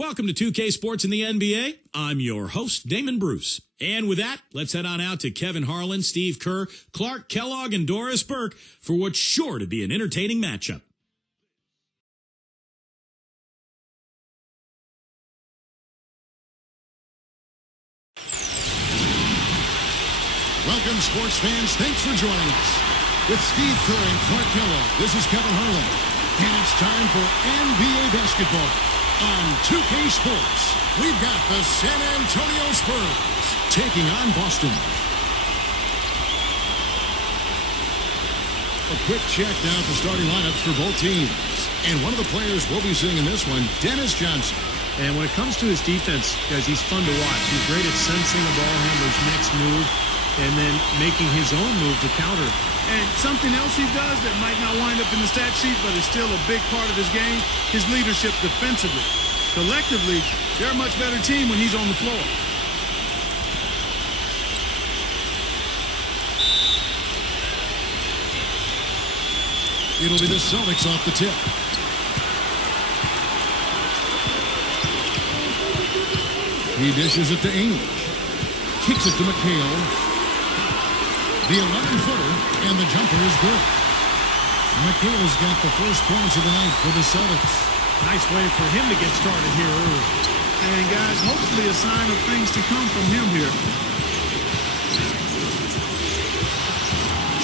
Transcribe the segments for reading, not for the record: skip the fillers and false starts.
Welcome to 2K Sports in the NBA. I'm your host, Damon Bruce. And with that, let's head on out to Kevin Harlan, Steve Kerr, Clark Kellogg, and Doris Burke for what's sure to be an entertaining matchup. Welcome, sports fans. Thanks for joining us. With Steve Kerr and Clark Kellogg, this is Kevin Harlan. And it's time for NBA basketball. On 2K Sports, we've got the San Antonio Spurs taking on Boston. A quick check now for starting lineups for both teams. And one of the players we'll be seeing in this one, Dennis Johnson. And when it comes to his defense, guys, he's fun to watch. He's great at sensing a ball handler's next move and then making his own move to counter. And something else he does that might not wind up in the stat sheet, but is still a big part of his game, his leadership defensively. Collectively, they're a much better team when he's on the floor. It'll be the Celtics off the tip. He dishes it to Ainge. Kicks it to McHale. The 11-footer, and the jumper is good. McHale's got the first points of the night for the Celtics. Nice way for him to get started here early. And guys, hopefully a sign of things to come from him here.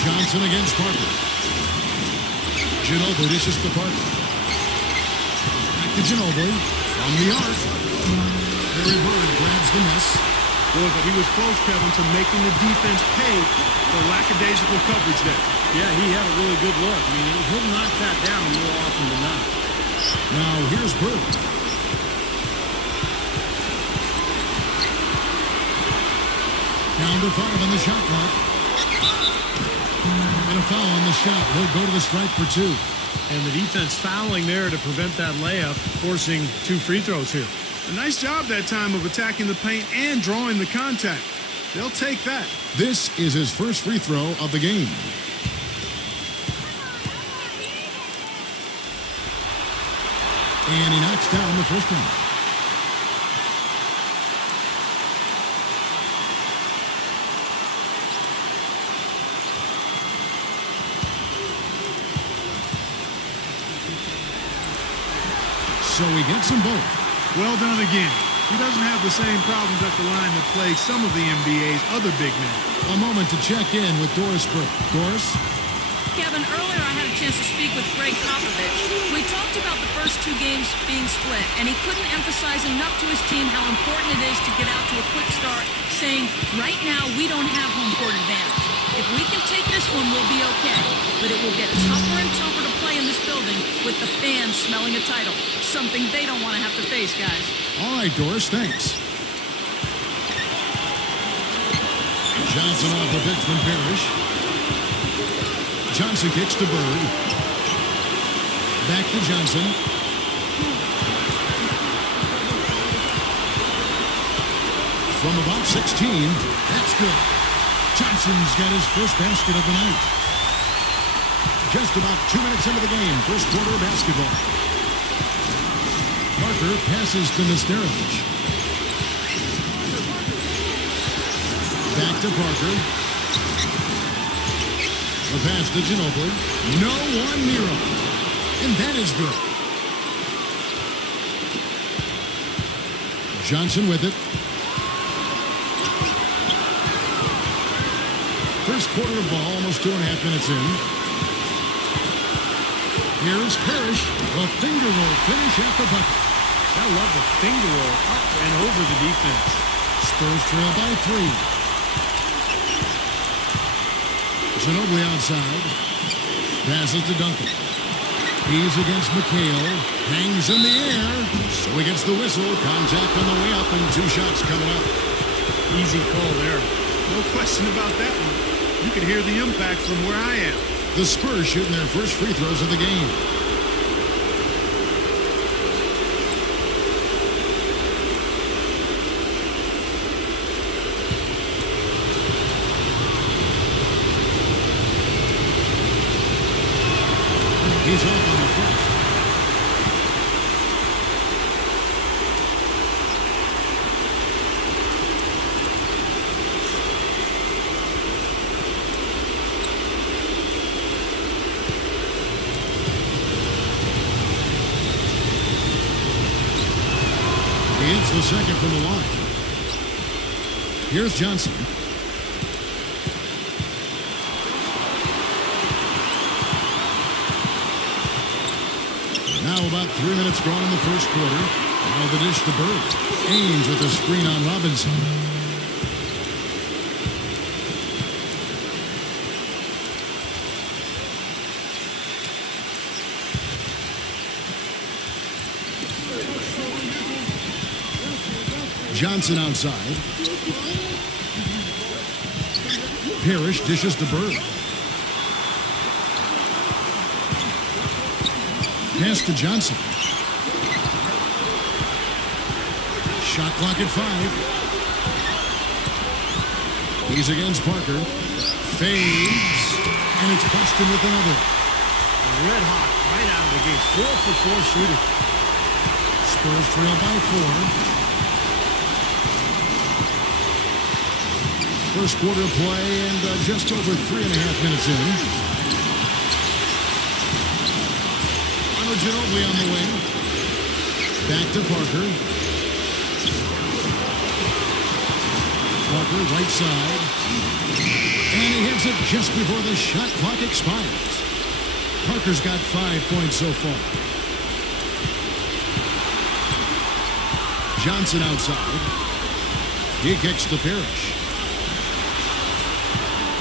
Johnson against Parker. Ginobili dishes to Parker. Back to Ginobili from the arc. Barry Bird grabs the miss. Boy, but he was close, Kevin, to making the defense pay for lackadaisical coverage there. Yeah, he had a really good look. I mean, he'll knock that down more often than not. Now here's Bird. Down to 5 on the shot clock. And a foul on the shot. He'll go to the stripe for 2. And the defense fouling there to prevent that layup, forcing 2 free throws here. A nice job that time of attacking the paint and drawing the contact. They'll take that. This is his first free throw of the game. And he knocks down the first one. So he gets them both. Well done again. He doesn't have the same problems at the line that plague some of the NBA's other big men. A moment to check in with Doris Burke. Doris? Kevin, earlier I had a chance to speak with Greg Popovich. We talked about the first 2 games being split, and he couldn't emphasize enough to his team how important it is to get out to a quick start, saying, right now we don't have home court advantage. If we can take this one, we'll be okay. But it will get tougher and tougher to play in this building with the fans smelling a title. Something they don't want to have to face, guys. All right, Doris, thanks. Johnson off the pitch from Parrish. Johnson kicks to Bird. Back to Johnson. From about 16, that's good. Johnson's got his first basket of the night. Just about 2 minutes into the game, first quarter of basketball. Parker passes to Nesterovich. Back to Parker. A pass to Ginobili. No one near him. And that is good. Johnson with it. First quarter of ball, almost 2.5 minutes in. Here's Parrish. A finger roll finish at the bucket. I love the finger roll up and over the defense. Spurs trail by 3. Ginobili outside. Passes to Duncan. He's against McHale. Hangs in the air. So he gets the whistle. Contact on the way up and 2 shots coming up. Easy call there. No question about that one. You can hear the impact from where I am. The Spurs shooting their first free throws of the game. He's off on the first. the second from the line. Here's Johnson. Now about 3 minutes gone in the first quarter. Now the dish to Bird. Ames with the screen on Robinson. Johnson outside. Parrish dishes to Bird. Pass to Johnson. Shot clock at 5. He's against Parker. Fades. And it's Boston with another. Red hot right out of the gate. 4 for 4 shooting. Spurs trail by 4. First quarter play and just over 3.5 minutes in. Ginobili on the wing. Back to Parker. Parker, right side. And he hits it just before the shot clock expires. Parker's got 5 points so far. Johnson outside. He kicks to Parrish.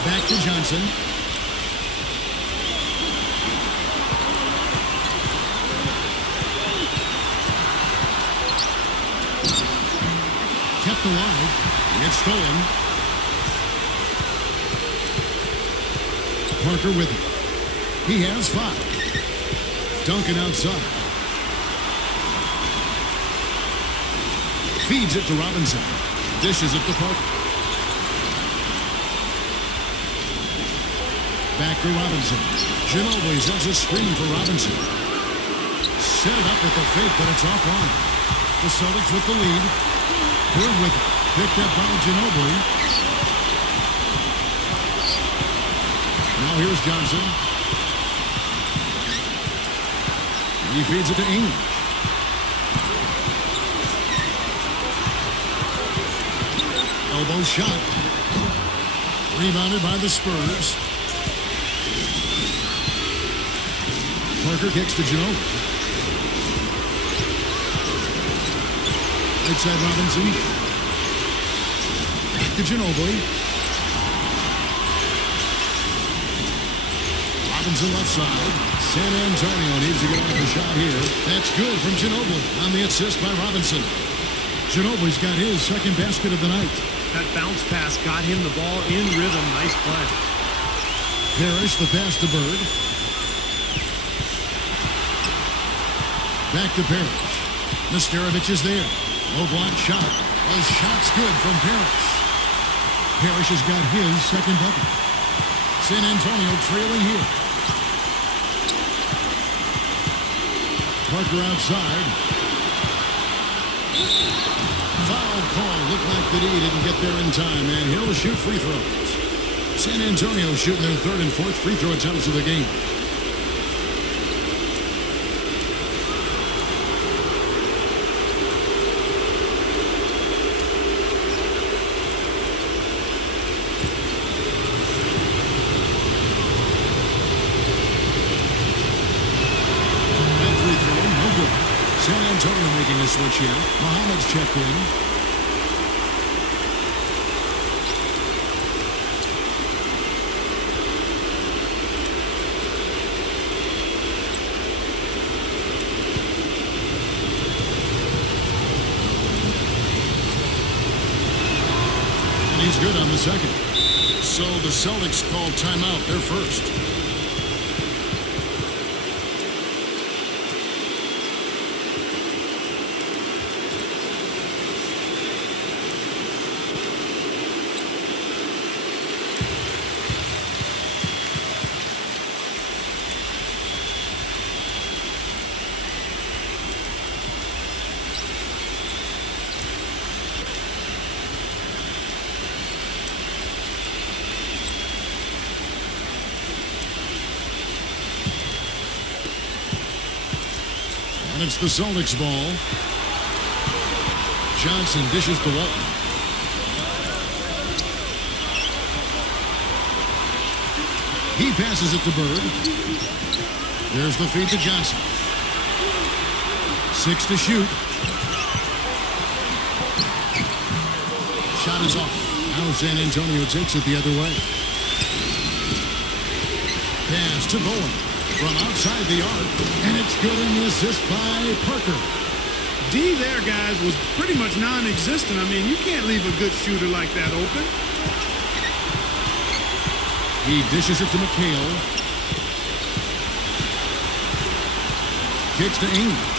Back to Johnson. Kept alive. It's stolen. Parker with it. He has 5. Duncan outside. Feeds it to Robinson. Dishes it to Parker. Back to Robinson. Ginobili sends a screen for Robinson. Set it up with the fake, but it's offline. The Celtics with the lead. Bird with it. Picked up by Ginobili. Now here's Johnson. He feeds it to Ames. Elbow shot. Rebounded by the Spurs. Parker kicks to Ginobili. Right side Robinson. Back to Ginobili. Robinson left side. San Antonio needs to get off the shot here. That's good from Ginobili on the assist by Robinson. Ginobili's got his second basket of the night. That bounce pass got him the ball in rhythm. Nice play. Parrish the pass to Bird. Back to Parrish. Nesterovic is there. Low block shot. The shot's good from Parrish. Parrish has got his second bucket. San Antonio trailing here. Parker outside. Foul call. Looked like that he didn't get there in time, and he'll shoot free throws. San Antonio shooting their third and fourth free throw attempts of the game. San Antonio making a switch here. Muhammad's checked in. And he's good on the second. So the Celtics called timeout. They're first. And it's the Celtics ball. Johnson dishes to Walton. He passes it to Bird. There's the feed to Johnson. 6 to shoot. Shot is off. Now San Antonio takes it the other way. Pass to Bowen from outside the arc, and it's good in the assist by Parker. D there, guys, was pretty much non-existent. I mean, you can't leave a good shooter like that open. He dishes it to McHale. Kicks to English.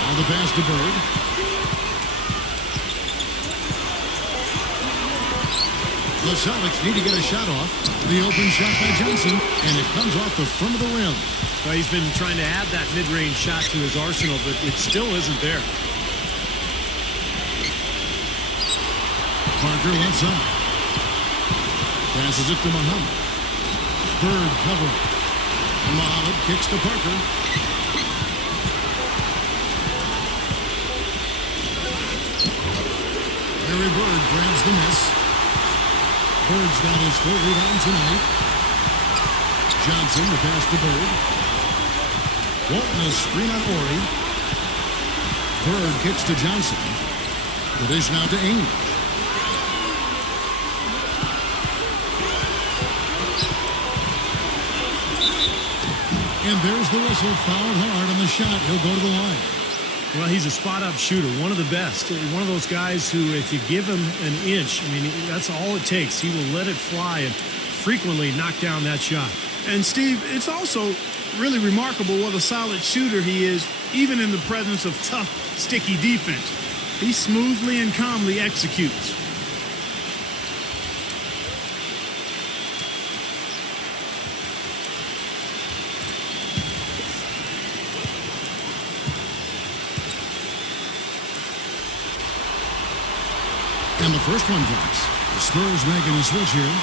Now the pass to Bird. The Celtics need to get a shot off. The open shot by Johnson, and it comes off the front of the rim. Well, he's been trying to add that mid-range shot to his arsenal, but it still isn't there. Parker left side. Passes it to Muhammad. Bird cover. And Muhammad kicks to Parker. Larry Bird grabs the miss. Bird's got his third rebound tonight. Johnson, the pass to Bird. Walton, a screen on Ori. Bird kicks to Johnson. The dish now to English. And there's the whistle. Fouled hard on the shot. He'll go to the line. Well, he's a spot-up shooter, one of the best. One of those guys who, if you give him an inch, I mean, that's all it takes. He will let it fly and frequently knock down that shot. And, Steve, it's also really remarkable what a solid shooter he is, even in the presence of tough, sticky defense. He smoothly and calmly executes. And the first one drops. The Spurs making a switch here.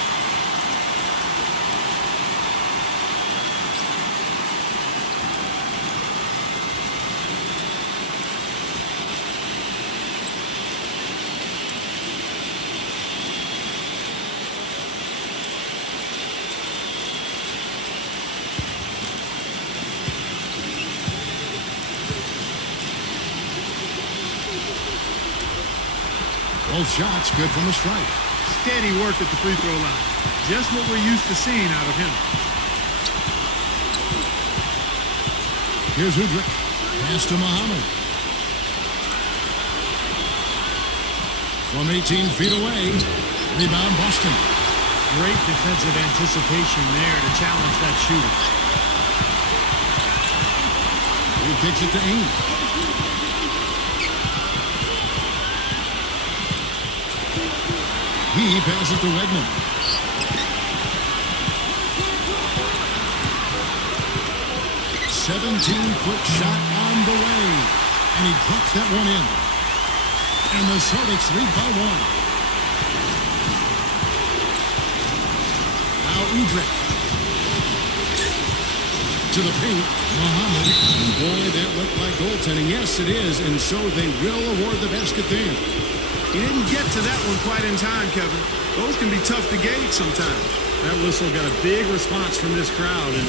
Both shots good from the strike. Steady work at the free throw line. Just what we're used to seeing out of him. Here's Udrich. Pass to Muhammad. From 18 feet away. Rebound Boston. Great defensive anticipation there to challenge that shooter. He kicks it to English. He passes to Wegman. "17-foot shot on the way." And he drops that one in. And the Celtics lead by 1. Now Udrich. To the paint, Muhammad. And boy, that looked like goaltending. Yes, it is. And so they will award the basket there. He didn't get to that one quite in time, Kevin. Those can be tough to gauge sometimes. That whistle got a big response from this crowd, and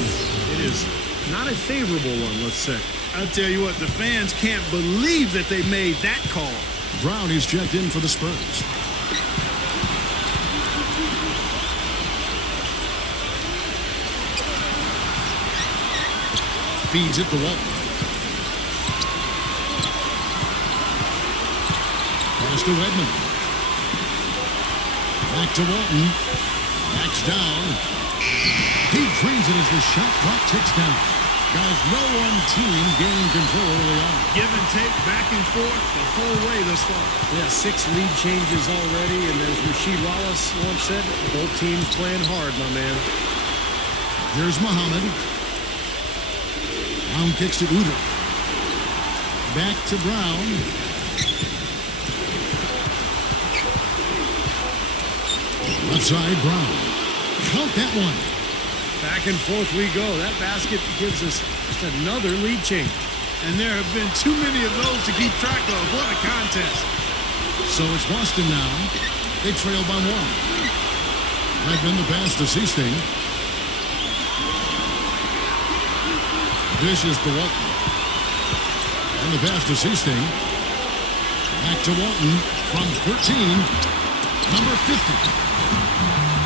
it is not a favorable one, let's say. I'll tell you what, the fans can't believe that they made that call. Brown is checked in for the Spurs. Feeds it to Walton. Pass to Redmond. Back to Walton. Backs down. He drains it as the shot clock ticks down. Guys, no one team gained control early on. Give and take, back and forth, the whole way thus far. Yeah, 6 lead changes already, and as Rasheed Wallace once said, both teams playing hard, my man. Here's Muhammad. Brown kicks to Uda. Back to Brown. Left side, Brown. Count that one. Back and forth we go. That basket gives us just another lead change. And there have been too many of those to keep track of. What a contest. So it's Boston now. They trail by 1. Redmond the pass to Seasting. Dishes to Walton. And the pass to Seasting. Back to Walton from 13. Number 50.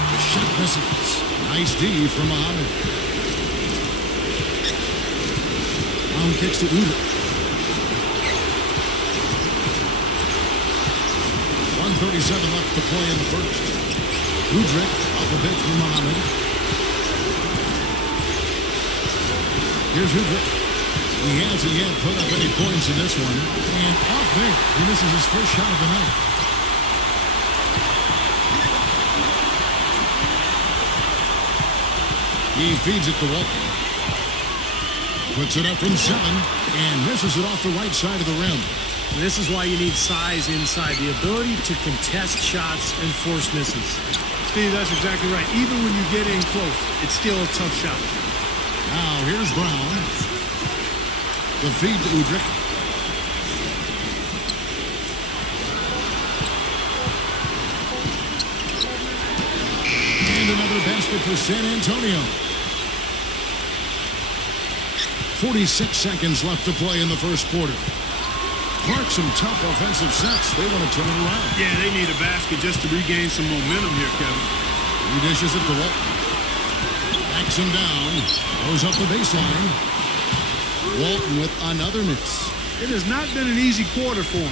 The shot misses. Nice D from Muhammad. Brown kicks to Udrich. 1:37 left to play in the first. Udrich off a bench from Muhammad. Here's Udrich. He hasn't yet put up any points in this one. And off there, he misses his first shot of the night. He feeds it to Walton. Puts it up from 7 and misses it off the right side of the rim. This is why you need size inside, the ability to contest shots and force misses. Steve, that's exactly right. Even when you get in close, it's still a tough shot. Now here's Brown. The feed to Udrich. And another basket for San Antonio. 46 seconds left to play in the first quarter. Clark, some tough offensive sets. They want to turn it around. Yeah, they need a basket just to regain some momentum here, Kevin. He dishes it to Walton. Backs him down. Goes up the baseline. Walton with another miss. It has not been an easy quarter for him,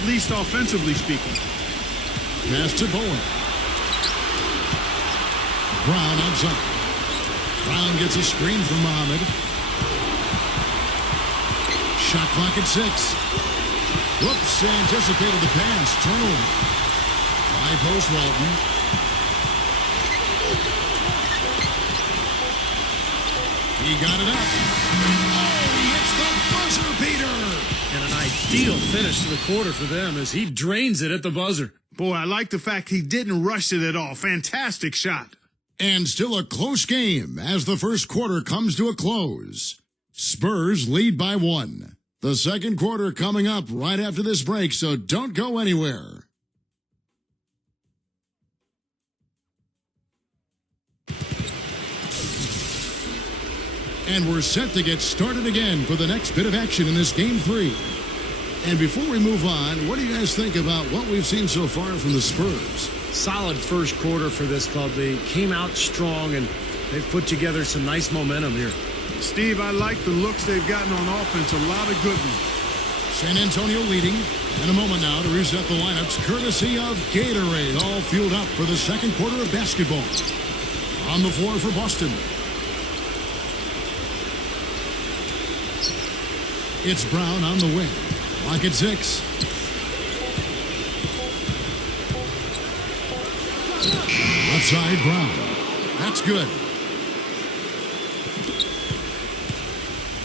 at least offensively speaking. Pass to Bowen. Brown outside. Brown gets a screen from Muhammad. Shot clock at 6. Whoops, anticipated the pass. Turnover. High post Walton. He got it up. Oh, he hits the buzzer beater. And an ideal finish to the quarter for them as he drains it at the buzzer. Boy, I like the fact he didn't rush it at all. Fantastic shot. And still a close game as the first quarter comes to a close. Spurs lead by 1. The second quarter coming up right after this break, so don't go anywhere. And we're set to get started again for the next bit of action in this Game 3. And before we move on, what do you guys think about what we've seen so far from the Spurs? Solid first quarter for this club. They came out strong, and they've put together some nice momentum here. Steve, I like the looks they've gotten on offense. A lot of good ones. San Antonio leading. And a moment now to reset the lineups courtesy of Gatorade. All fueled up for the second quarter of basketball. On the floor for Boston. It's Brown on the wing. Clock at 6. Left side, Brown. That's good.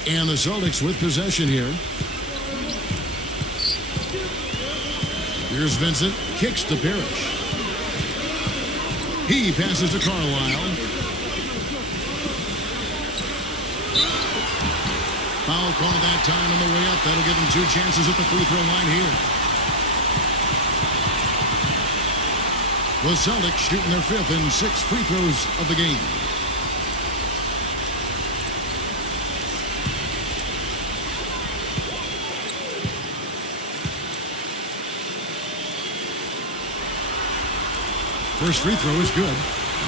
And the Celtics with possession here. Here's Vincent. Kicks to Parrish. He passes to Carlisle. Foul call that time on the way up. That'll give him 2 chances at the free throw line here. The Celtics shooting their 5th and 6th free throws of the game. First free throw is good.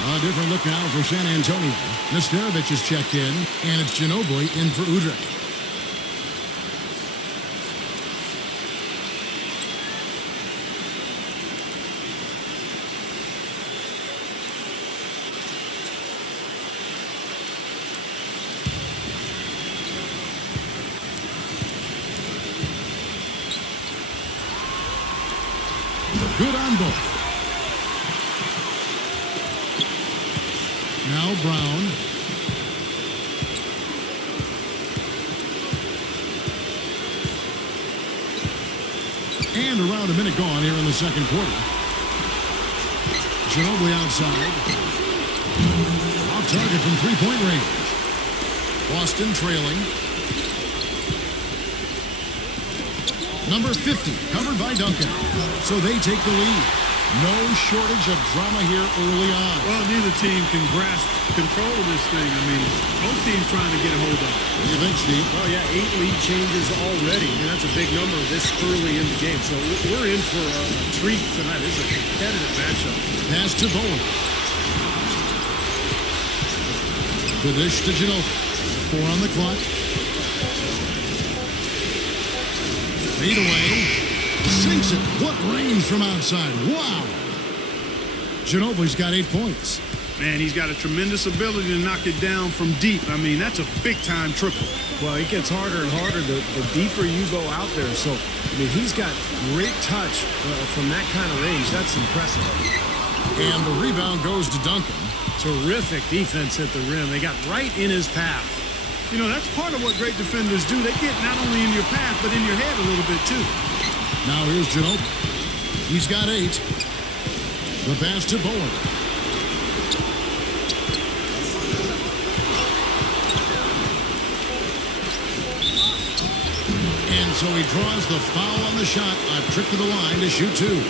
A different look now for San Antonio. Nesterovic is checked in, and it's Ginobili in for Udrich. Good on both. Now Brown. And around a minute gone here in the second quarter. Ginobili outside. Off target from three-point range. Boston trailing. Number 50, covered by Duncan. So they take the lead. No shortage of drama here early on. Well, neither team can grasp control of this thing. I mean, both teams trying to get a hold of it. What do you think, Steve? Well, yeah, 8 lead changes already. I mean, that's a big number this early in the game. So we're in for a treat tonight. This is a competitive matchup. Pass to Bowen. The dish to Ginobili. 4 on the clock. Fade away. Sinks it. What range from outside. Wow. Ginobili's got 8 points. Man, he's got a tremendous ability to knock it down from deep. I mean, that's a big-time triple. Well, it gets harder and harder the deeper you go out there. So, I mean, he's got great touch from that kind of range. That's impressive. And the rebound goes to Duncan. Terrific defense at the rim. They got right in his path. You know, that's part of what great defenders do. They get not only in your path, but in your head a little bit, too. Now here's Ginobili. He's got 8. The pass to Bowen. And so he draws the foul on the shot. A trip to the line to shoot 2.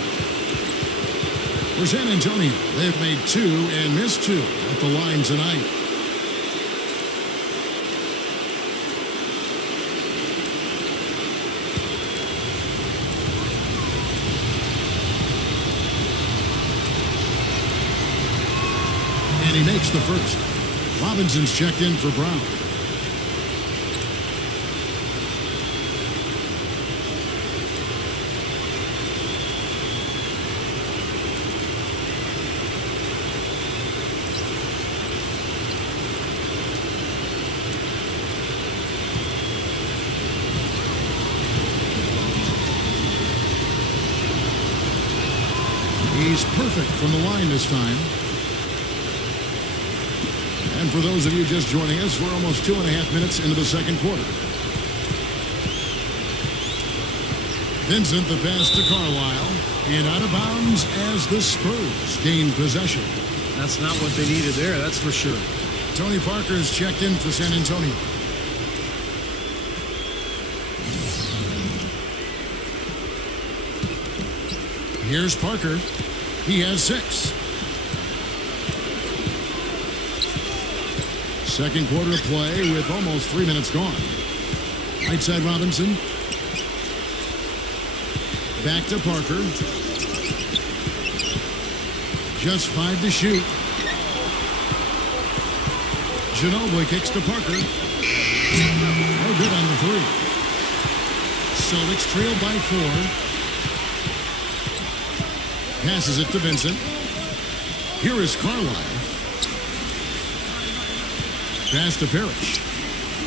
For San Antonio, they've made 2 and missed 2 at the line tonight. And he makes the first. Robinson's checked in for Brown. He's perfect from the line this time. And for those of you just joining us, we're almost 2.5 minutes into the second quarter. Vincent, the pass to Carlisle, and out of bounds as the Spurs gain possession. That's not what they needed there, that's for sure. Tony Parker's checked in for San Antonio. Here's Parker. He has 6. Second quarter of play with almost 3 minutes gone. Right side Robinson. Back to Parker. Just 5 to shoot. Ginobili kicks to Parker. No good on the 3. Celtics trailed by 4. Passes it to Vincent. Here is Carlisle. Pass to Parrish.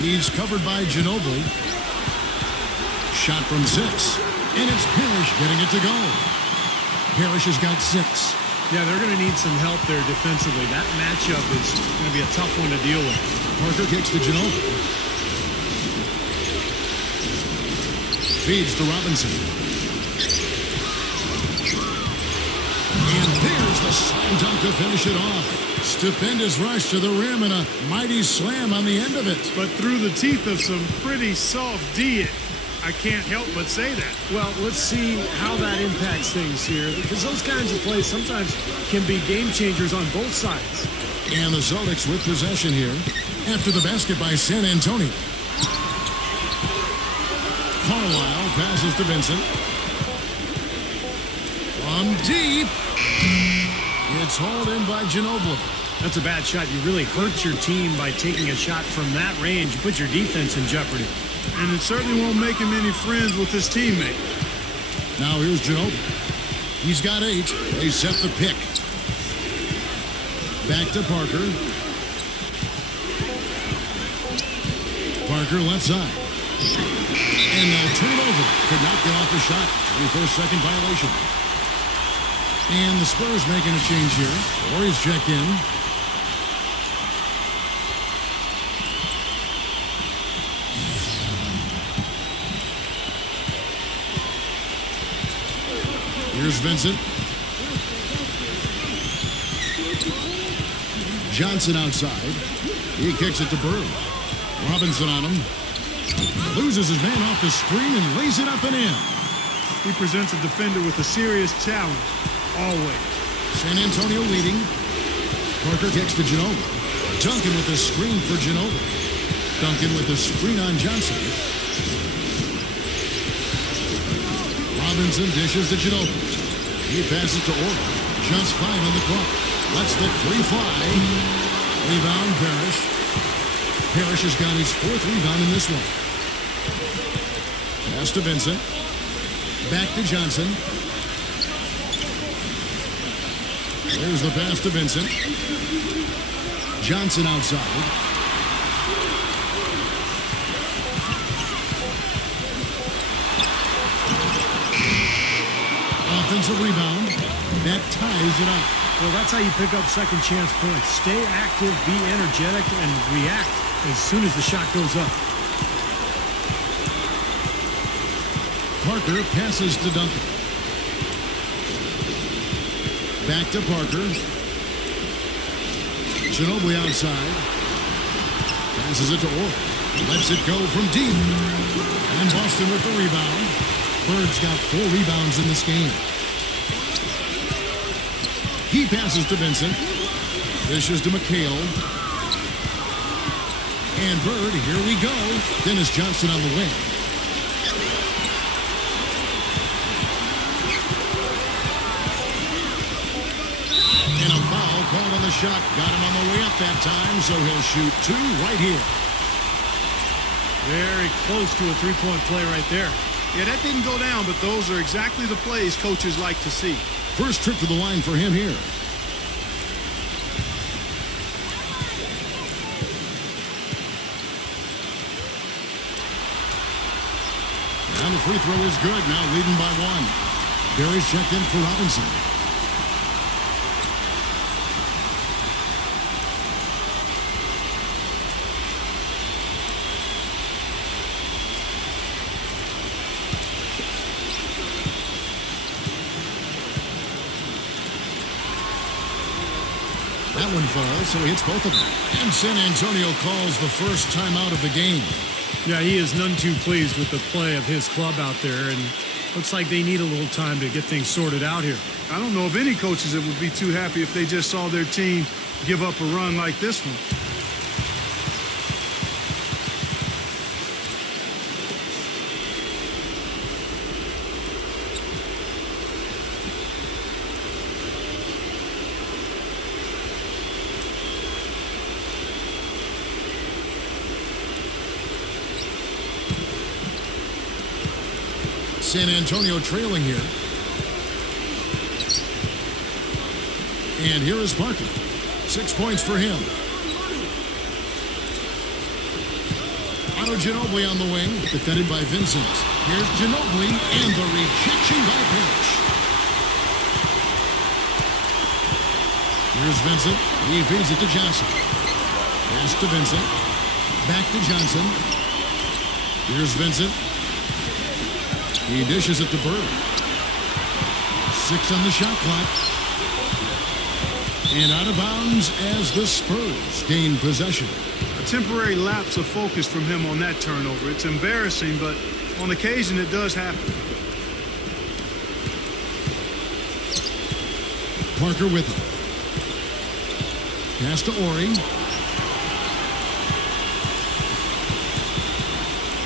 He's covered by Ginobili. Shot from 6. And it's Parrish getting it to go. Parrish has got 6. Yeah, they're going to need some help there defensively. That matchup is going to be a tough one to deal with. Parker kicks to Ginobili. Feeds to Robinson. And there's the slam dunk to finish it off. Stupendous rush to the rim and a mighty slam on the end of it. But through the teeth of some pretty soft D, I can't help but say that. Well, let's see how that impacts things here, because those kinds of plays sometimes can be game changers on both sides. And the Celtics with possession here after the basket by San Antonio. Carlisle passes to Vincent. From deep. It's hauled in by Ginobili. That's a bad shot. You really hurt your team by taking a shot from that range. You put your defense in jeopardy. And it certainly won't make him any friends with his teammate. Now here's Ginobili. He's got 8. They set the pick. Back to Parker. Parker left side. And they'll turn it over. Could not get off the shot. 21st-second violation. And the Spurs making a change here. Warriors check in. Here's Vincent. Johnson outside. He kicks it to Bird. Robinson on him. Loses his man off the screen and lays it up and in. He presents a defender with a serious challenge, always. San Antonio leading. Parker kicks to Ginobili. Duncan with the screen for Ginobili. Duncan with the screen on Johnson. Robinson dishes to Ginobili. He passes to Orton. Just 5 on the clock. Lets the 3 fly. Rebound, Parrish. Parrish has got his 4th rebound in this one. Pass to Vincent. Back to Johnson. There's the pass to Vincent. Johnson outside. Offensive rebound. That ties it up. Well, that's how you pick up second chance points. Stay active, be energetic, and react as soon as the shot goes up. Parker passes to Duncan. Back to Parker. Ginobili outside. Passes it to Orton. Lets it go from deep. And Boston with the rebound. Bird's got 4 rebounds in this game. He passes to Vincent. Dishes to McHale. And Bird, here we go. Dennis Johnson on the wing. And a foul called on the shot. Got him on the way up that time, so he'll shoot 2 right here. Very close to a three-point play right there. Yeah, that didn't go down, but those are exactly the plays coaches like to see. First trip to the line for him here. And the free throw is good. Now leading by 1. Barry's checked in for Robinson. That one falls, so he hits both of them. And San Antonio calls the first timeout of the game. Yeah, he is none too pleased with the play of his club out there, and looks like they need a little time to get things sorted out here. I don't know of any coaches that would be too happy if they just saw their team give up a run like this one. San Antonio trailing here. And here is Parker. 6 points for him. Ginobili on the wing, defended by Vincent. Here's Ginobili, and the rejection by Parrish. Here's Vincent. He feeds it to Johnson. Pass to Vincent. Back to Johnson. Here's Vincent. He dishes it to Bird. 6 on the shot clock. And out of bounds as the Spurs gain possession. A temporary lapse of focus from him on that turnover. It's embarrassing, but on occasion it does happen. Parker with him. Pass to Ori.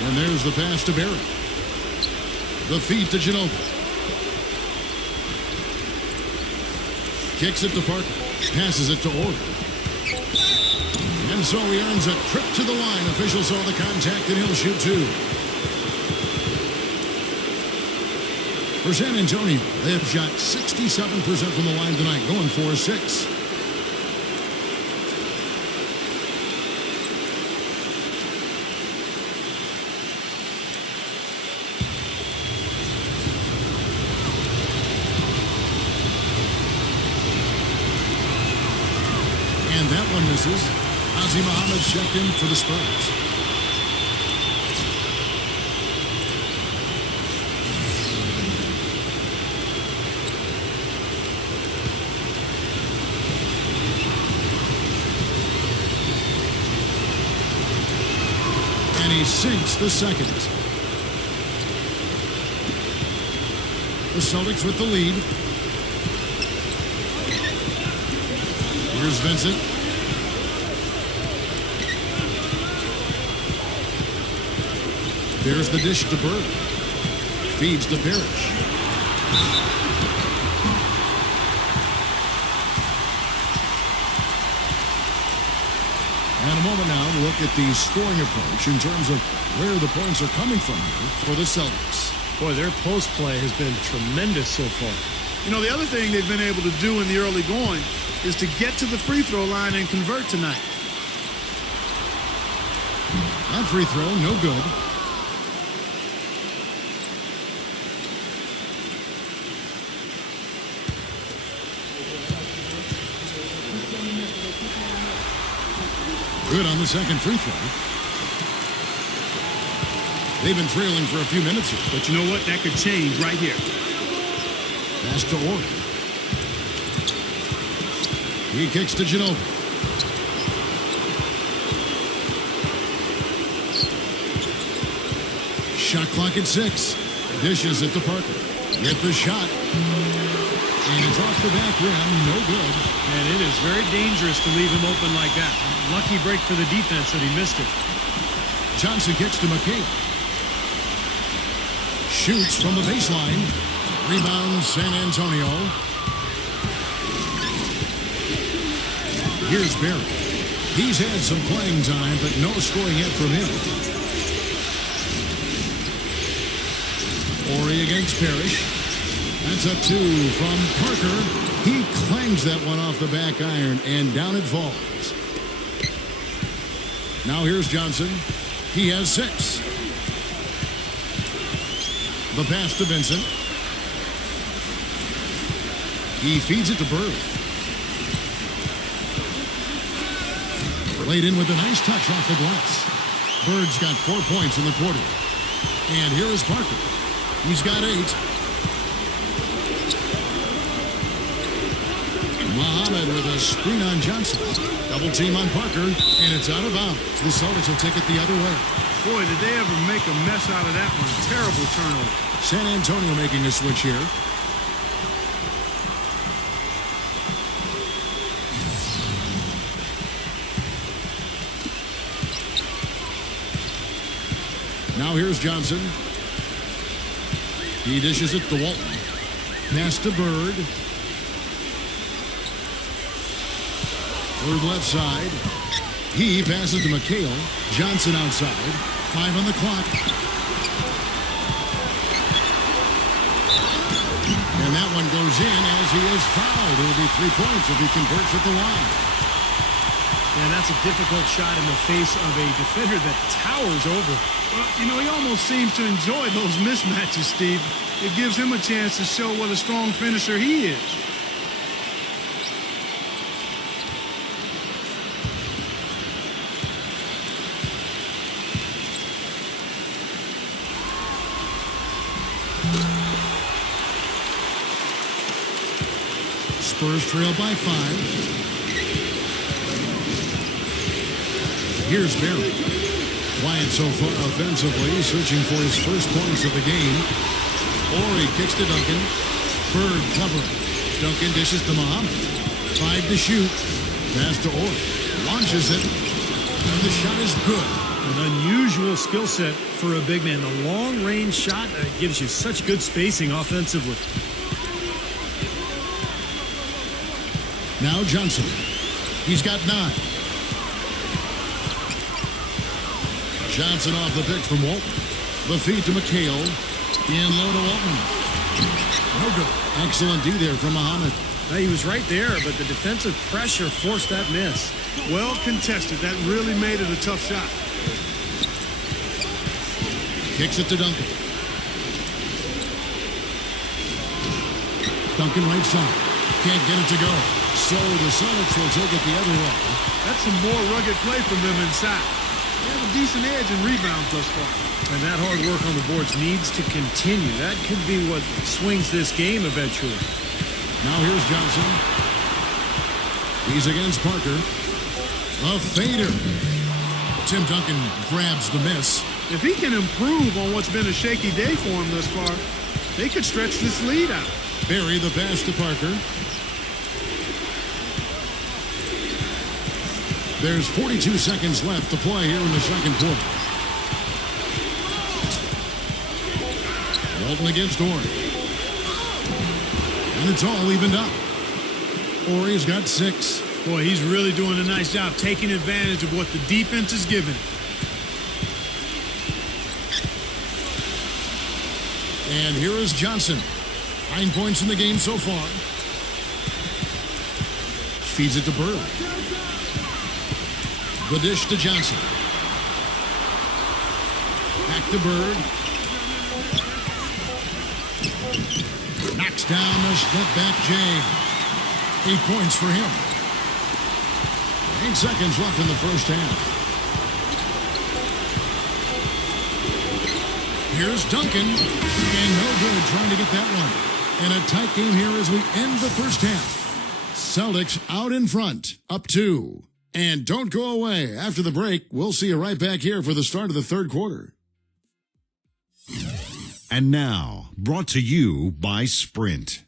And there's the pass to Barry. The feed to Ginobili. Kicks it to Parker. Passes it to Ori. And so he earns a trip to the line. Officials saw the contact and he'll shoot 2. For San Antonio, they have shot 67% from the line tonight, going 4-6. And that one misses. Ozzy Muhammad checked in for the Spurs. And he sinks the second. The Celtics with the lead. Here's Vincent. There's the dish to Bird. Feeds to Parrish. And a moment now to look at the scoring approach in terms of where the points are coming from here for the Celtics. Boy, their post play has been tremendous so far. You know, the other thing they've been able to do in the early going is to get to the free throw line and convert tonight. That free throw, no good. Good on the second free throw. They've been trailing for a few minutes here. But you know what? That could change right here. Pass to Ori. He kicks to Ginobili. Shot clock at 6. Dishes it to Parker. Get the shot. And it's off the back rim. No good. And it is very dangerous to leave him open like that. Lucky break for the defense that he missed it. Johnson kicks to McKay. Shoots from the baseline. Rebound San Antonio. Here's Barry. He's had some playing time, but no scoring yet from him. Ori against Parrish. That's a 2 from Parker. He clangs that one off the back iron, and down it falls. Now here's Johnson. He has 6. The pass to Vincent. He feeds it to Bird. Played in with a nice touch off the glass. Bird's got 4 points in the quarter. And here is Parker. He's got 8. Muhammad with a screen on Johnson. Double team on Parker, and it's out of bounds. The Celtics will take it the other way. Boy, did they ever make a mess out of that one. Terrible turnover. San Antonio making a switch here. Now here's Johnson. He dishes it to Walton. Pass to Bird. Bird left side. He passes to McHale. Johnson outside. 5 on the clock. And that one goes in as he is fouled. It'll be 3 points if he converts at the line. And that's a difficult shot in the face of a defender that towers over. Well, you know, he almost seems to enjoy those mismatches, Steve. It gives him a chance to show what a strong finisher he is. Spurs trail by 5. Here's Barry. Quiet so far offensively, searching for his first points of the game. Ori kicks to Duncan. Bird covering. Duncan dishes to Muhammad. 5 to shoot. Pass to Ori. Launches it. And the shot is good. An unusual skill set for a big man. The long-range shot gives you such good spacing offensively. Now Johnson. He's got 9. Johnson off the pick from Walton. The feed to McHale. In low to Walton. No good. Excellent D there from Muhammad. Now, he was right there, but the defensive pressure forced that miss. Well contested. That really made it a tough shot. Kicks it to Duncan. Duncan right side. Can't get it to go. So the Celtics will take it the other way. That's some more rugged play from them inside. They have a decent edge in rebounds thus far. And that hard work on the boards needs to continue. That could be what swings this game eventually. Now here's Johnson. He's against Parker. A fader. Tim Duncan grabs the miss. If he can improve on what's been a shaky day for him thus far, they could stretch this lead out. Barry the pass to Parker. There's 42 seconds left to play here in the second quarter. Walton against Ori. And it's all evened up. Ori's got 6. Boy, he's really doing a nice job taking advantage of what the defense is giving. And here is Johnson. 9 points in the game so far. Feeds it to Bird. The dish to Johnson. Back to Bird. Knocks down the step back Jay. 8 points for him. 8 seconds left in the first half. Here's Duncan. And no good trying to get that one. And a tight game here as we end the first half. Celtics out in front, up 2. And don't go away. After the break, we'll see you right back here for the start of the third quarter. And now, brought to you by Sprint.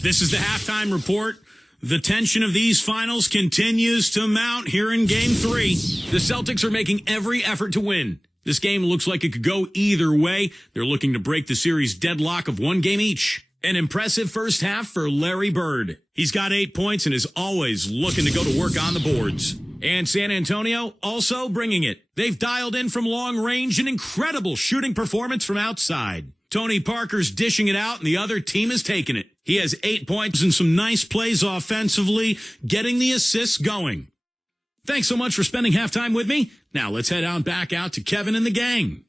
This is the halftime report. The tension of these finals continues to mount here in Game 3. The Celtics are making every effort to win. This game looks like it could go either way. They're looking to break the series deadlock of 1 game each. An impressive first half for Larry Bird. He's got 8 points and is always looking to go to work on the boards. And San Antonio also bringing it. They've dialed in from long range an incredible shooting performance from outside. Tony Parker's dishing it out and the other team is taking it. He has 8 points and some nice plays offensively, getting the assists going. Thanks so much for spending halftime with me. Now let's head on back out to Kevin and the gang.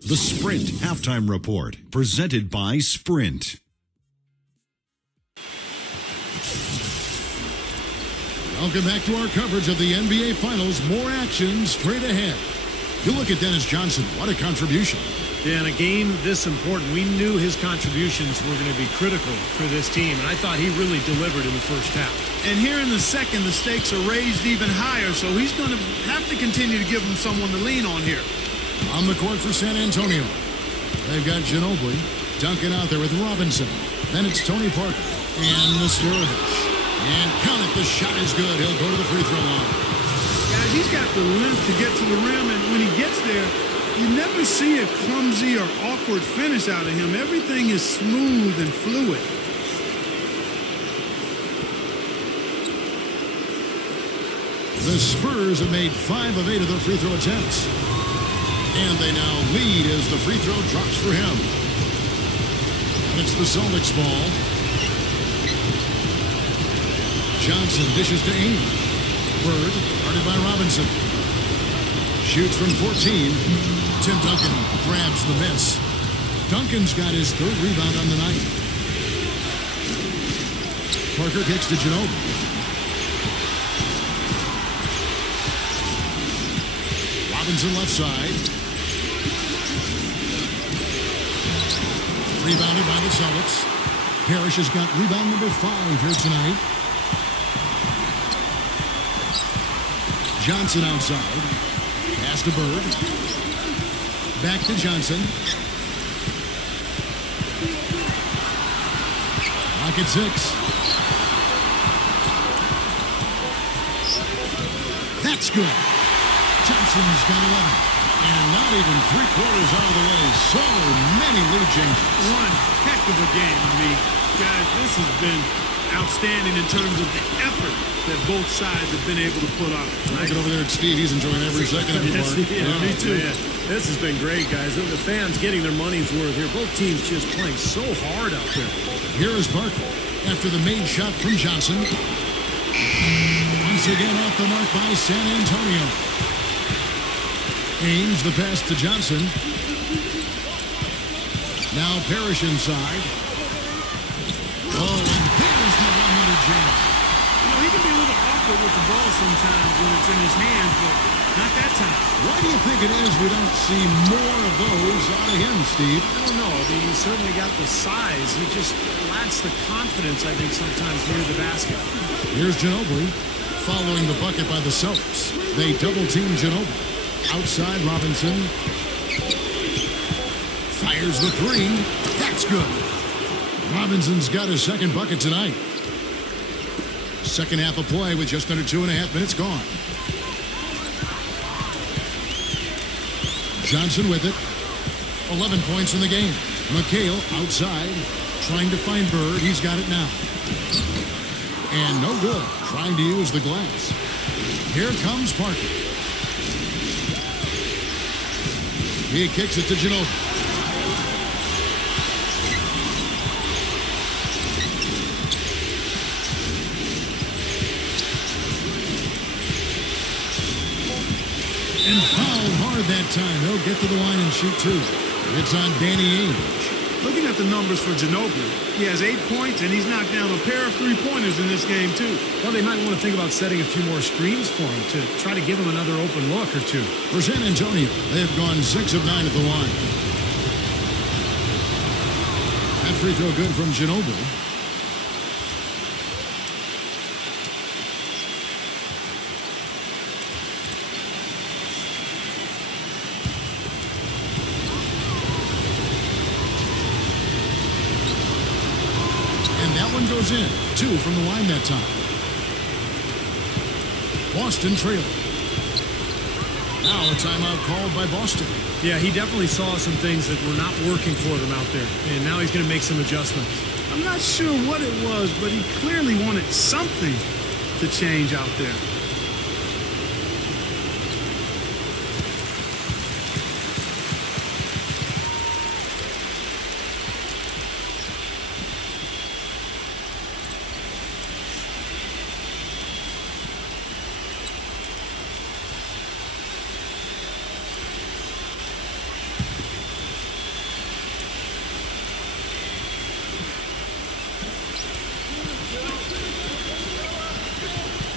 The Sprint Halftime Report, presented by Sprint. Welcome back to our coverage of the NBA Finals. More action straight ahead. You look at Dennis Johnson. What a contribution. Yeah, in a game this important, we knew his contributions were going to be critical for this team, and I thought he really delivered in the first half. And here in the second, the stakes are raised even higher, so he's going to have to continue to give him someone to lean on here. On the court for San Antonio. They've got Ginobili. Duncan out there with Robinson. Then it's Tony Parker. And Mysterovich. And count it, the shot is good. He'll go to the free throw line. Guys, he's got the length to get to the rim, and when he gets there, you never see a clumsy or awkward finish out of him. Everything is smooth and fluid. The Spurs have made 5 of 8 of their free throw attempts. And they now lead as the free throw drops for him. And it's the Celtics ball. Johnson dishes to Ames. Bird, guarded by Robinson. Shoots from 14. Tim Duncan grabs the miss. Duncan's got his 3rd rebound on the night. Parker kicks to Ginobili. Robinson left side. Rebounded by the Celtics. Parrish has got rebound number 5 here tonight. Johnson outside. Pass to Bird. Back to Johnson. Lock at 6. That's good. Johnson's got 11. And not even 3/4 out of the way. So many lead changes. One heck of a game, guys, this has been outstanding in terms of the effort that both sides have been able to put on. Looking over there at Steve, he's enjoying every second of the Yes, part. yeah, me too. Man. This has been great, guys. The fans getting their money's worth here. Both teams just playing so hard out there. Here is Parker after the made shot from Johnson. Once again off the mark by San Antonio. Ames the pass to Johnson. Now Parrish inside. Oh, and there's the one-handed jam. You know, he can be a little awkward with the ball sometimes when it's in his hands, but not that time. Why do you think it is we don't see more of those out of him, Steve? I don't know. I mean, he's certainly got the size. He just lacks the confidence, I think, sometimes near the basket. Here's Ginobili following the bucket by the Celtics. They double-team Ginobili. Outside Robinson. Fires the three. That's good. Robinson's got his second bucket tonight. Second half of play with just under 2.5 minutes gone. Johnson with it. 11 points in the game. McHale outside, trying to find Bird. He's got it now. And no good. Trying to use the glass. Here comes Parker. He kicks it to Ginobili. And fouled hard that time. He'll get to the line and shoot two. It's on Danny Ainge. Looking at the numbers for Ginobili, he has 8 points, and he's knocked down a pair of three-pointers in this game, too. Well, they might want to think about setting a few more screens for him to try to give him another open look or two. For San Antonio, they have gone 6 of 9 at the line. That free throw good from Ginobili. That one goes in. 2 from the line that time. Boston trailing. Now a timeout called by Boston. Yeah, he definitely saw some things that were not working for them out there, and now he's going to make some adjustments. I'm not sure what it was, but he clearly wanted something to change out there.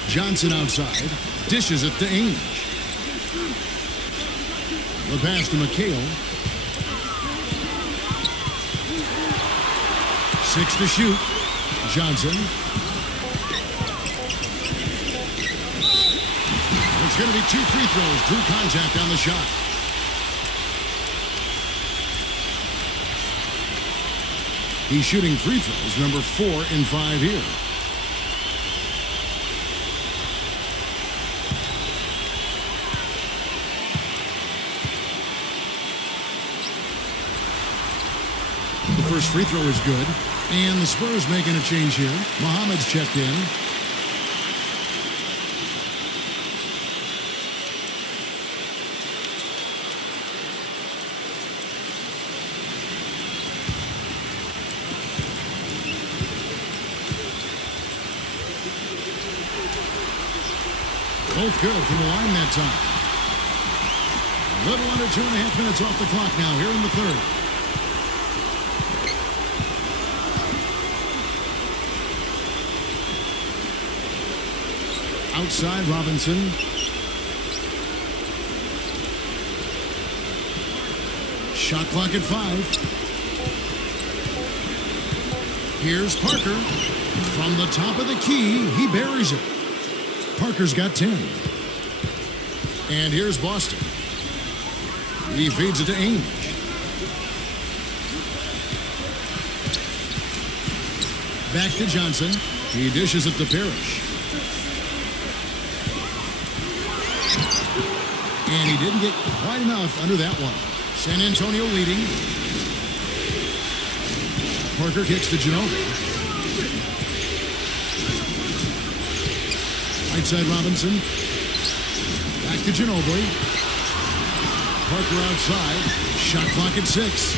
Johnson outside, dishes it to Ainge. The pass to McHale. 6 to shoot. Johnson. It's going to be 2 free throws. Drew contact on the shot. He's shooting free throws, number 4 in 5 here. First free throw is good. And the Spurs making a change here. Muhammad's checked in. Both good from the line that time. A little under 2.5 minutes off the clock now here in the third. Outside, Robinson. Shot clock at 5. Here's Parker. From the top of the key, he buries it. Parker's got 10. And here's Boston. He feeds it to Ainge. Back to Johnson. He dishes it to Parrish. And he didn't get quite enough under that one. San Antonio leading. Parker kicks to Ginobili. Right side Robinson. Back to Ginobili. Parker outside. Shot clock at 6.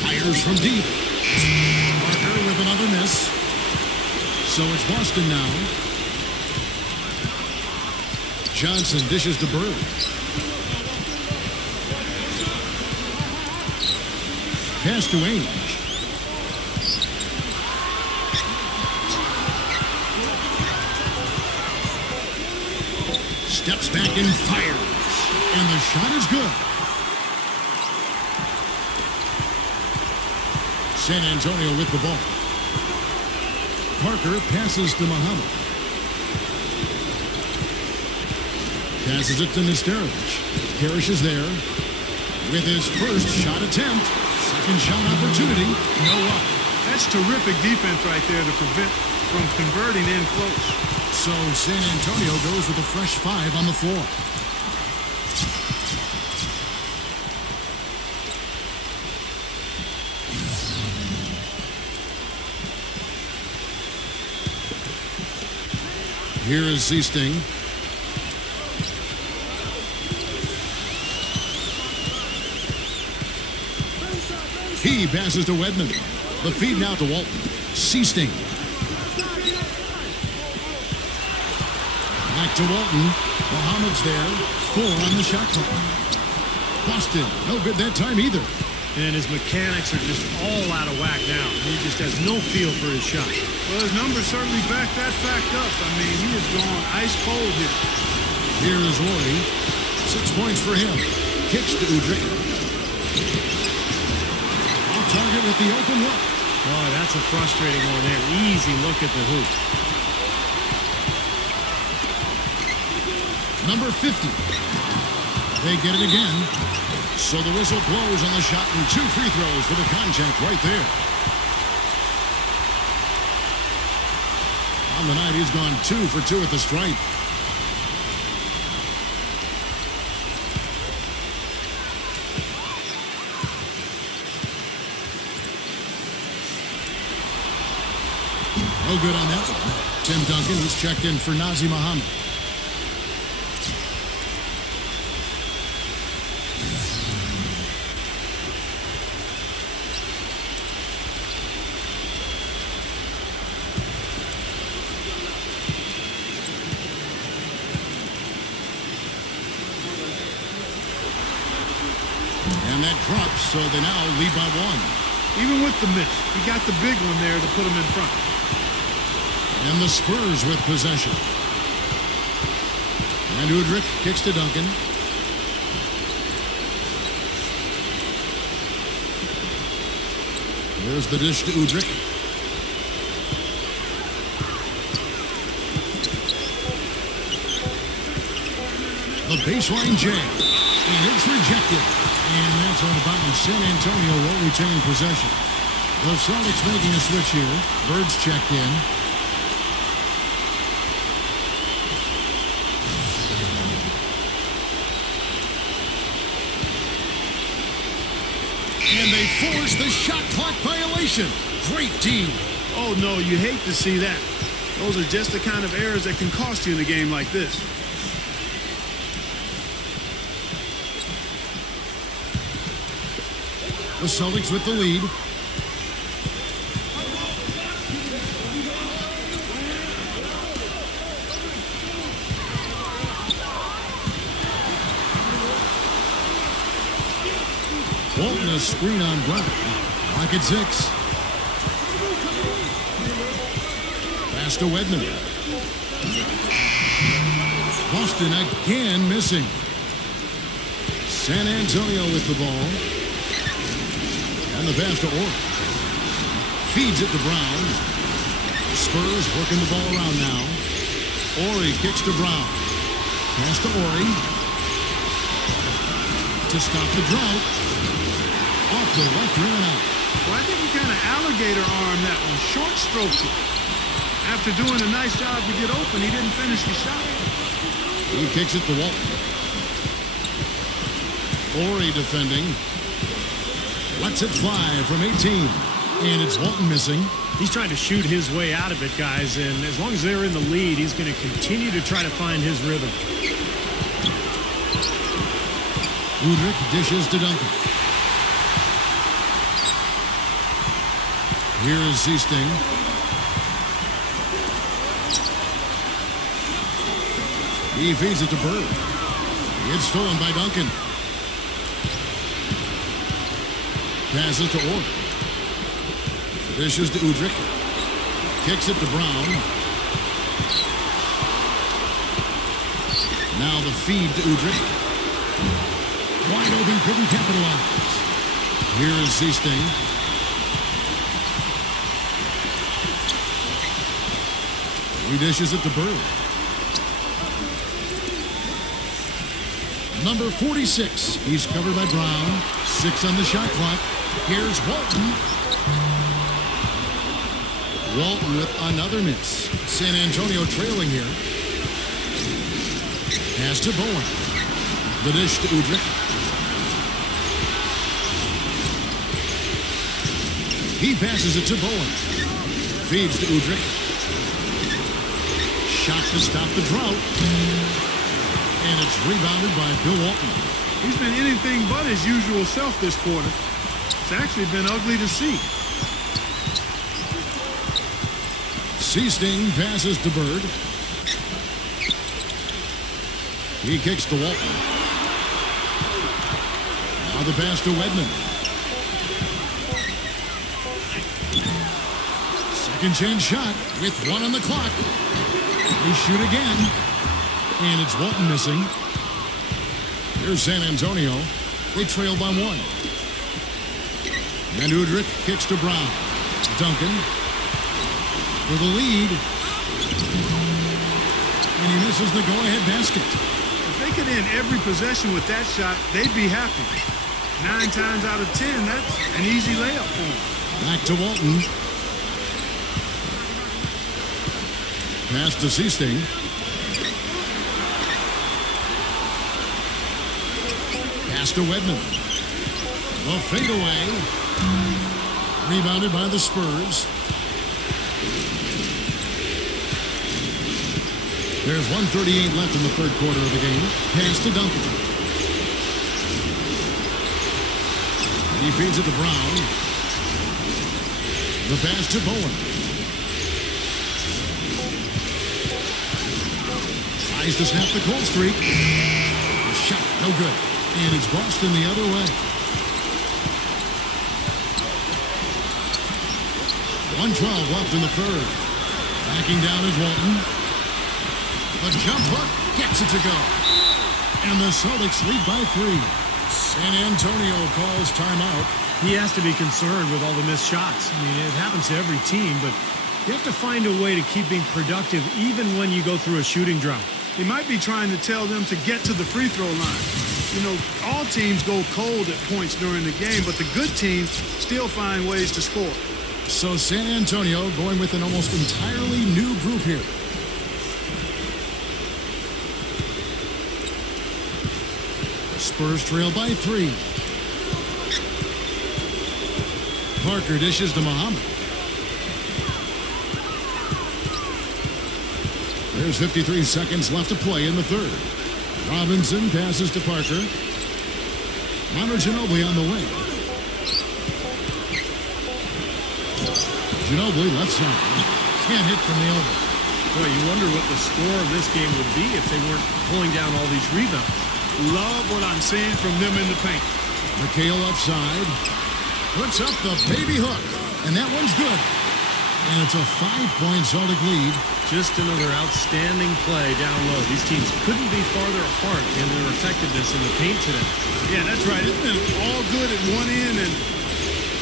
Fires from deep. Parker with another miss. So it's Boston now. Johnson dishes to Bird. Pass to Ainge. Steps back and fires. And the shot is good. San Antonio with the ball. Parker passes to Muhammad. Passes it to Nesterovich. Parrish is there. with his first shot attempt. Second shot opportunity, no up. That's terrific defense right there to prevent from converting in close. So San Antonio goes with a fresh 5 on the floor. Here is Seasting. He passes to Wedman. The feed now to Walton. Seasting. Back to Walton. Muhammad's there. 4 on the shot clock. Boston, no good that time either. And his mechanics are just all out of whack now. He just has no feel for his shot. Well, his numbers certainly back that fact up. I mean, he has gone ice cold here. Here is Rory. 6 points for him. Kicks to Udrih. Off target with the open look. Oh, that's a frustrating one there. Easy look at the hoop. Number 50. They get it again. So the whistle blows on the shot and 2 free throws for the contact right there. On the night, he's gone 2 for 2 at the stripe. No good on that one. Tim Duncan, he's checked in for Nazir Muhammad. And that drops, so they now lead by 1. Even with the miss, he got the big one there to put him in front. And the Spurs with possession. And Udrih kicks to Duncan. There's the dish to Udrih. The baseline jam. And it's rejected. And that's on the bottom. San Antonio will retain possession. The Celtics making a switch here. Bird's checked in. And they force the shot clock violation. Great team. Oh, no, you hate to see that. Those are just the kind of errors that can cost you in a game like this. The Celtics with the lead. Walton a screen on Brown. Lock at 6. Pass to Wedman. Boston again missing. San Antonio with the ball. And the pass to Orr. Feeds it to Brown. Spurs working the ball around now. Ori kicks to Brown. Pass to Ori. To stop the drought. Off the left rim and out. Well, I think he kind of alligator armed that one. Short stroked it. After doing a nice job to get open, he didn't finish the shot. He kicks it to Walton. Ori defending. Lets it fly from 18. And it's Walton missing. He's trying to shoot his way out of it, guys, and as long as they're in the lead, he's going to continue to try to find his rhythm. Udrih dishes to Duncan. Here is Seasting. He feeds it to Bird. It's stolen by Duncan. Passes to Orr. Dishes to Udrih. Kicks it to Brown. Now the feed to Udrih. Wide open, couldn't capitalize. Here is Seasting. He dishes it to Bird. Number 46. He's covered by Brown. 6 on the shot clock. Here's Walton. Walton with another miss. San Antonio trailing here. Pass to Bowen. The dish to Udrich. He passes it to Bowen. Feeds to Udrich. Shot to stop the drought. And it's rebounded by Bill Walton. He's been anything but his usual self this quarter. It's actually been ugly to see. Seasting passes to Bird. He kicks to Walton. Now the pass to Wedman. Second chance shot with 1 on the clock. They shoot again. And it's Walton missing. Here's San Antonio. They trail by 1. And Udrich kicks to Brown. Duncan for the lead. And he misses the go-ahead basket. If they could end every possession with that shot, they'd be happy. 9 times out of 10, that's an easy layup for them. Back to Walton. Pass to Seasting. Pass to Wedman. The fadeaway. Rebounded by the Spurs. There's 1:38 left in the third quarter of the game. Pass to Duncan. He feeds it to Brown. The pass to Bowen. Tries to snap the cold streak. Shot, no good. And it's Boston the other way. 1:12 left in the third. Backing down is Walton. A jump hook gets it to go. And the Celtics lead by 3. San Antonio calls timeout. He has to be concerned with all the missed shots. I mean, it happens to every team, but you have to find a way to keep being productive even when you go through a shooting drought. He might be trying to tell them to get to the free throw line. You know, all teams go cold at points during the game, but the good teams still find ways to score. So San Antonio going with an almost entirely new group here. Spurs trail by 3. Parker dishes to Muhammad. There's 53 seconds left to play in the third. Robinson passes to Parker. Ginobili on the wing. Ginobili left side. Can't hit from the elbow. Boy, you wonder what the score of this game would be if they weren't pulling down all these rebounds. Love what I'm seeing from them in the paint. McHale upside. Puts up the baby hook. And that one's good. And it's a 5-point Celtic lead. Just another outstanding play down low. These teams couldn't be farther apart in their effectiveness in the paint today. Yeah, that's right. It's been all good at one end, and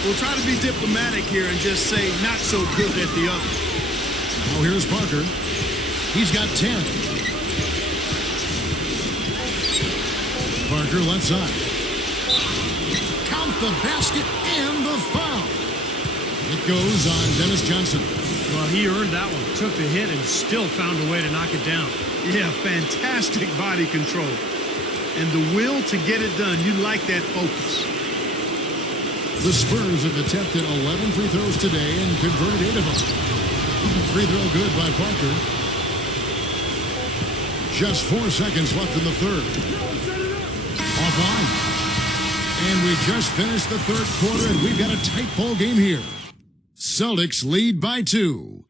we'll try to be diplomatic here and just say not so good at the other. Now here's Parker. He's got 10. Parker left side. Count the basket and the foul. It goes on Dennis Johnson. Well, he earned that one. Took the hit and still found a way to knock it down. Yeah, fantastic body control. And the will to get it done. You like that focus. The Spurs have attempted 11 free throws today and converted 8 of them. Free throw good by Parker. Just 4 seconds left in the third. Offline. And we just finished the third quarter, and we've got a tight ball game here. Celtics lead by 2.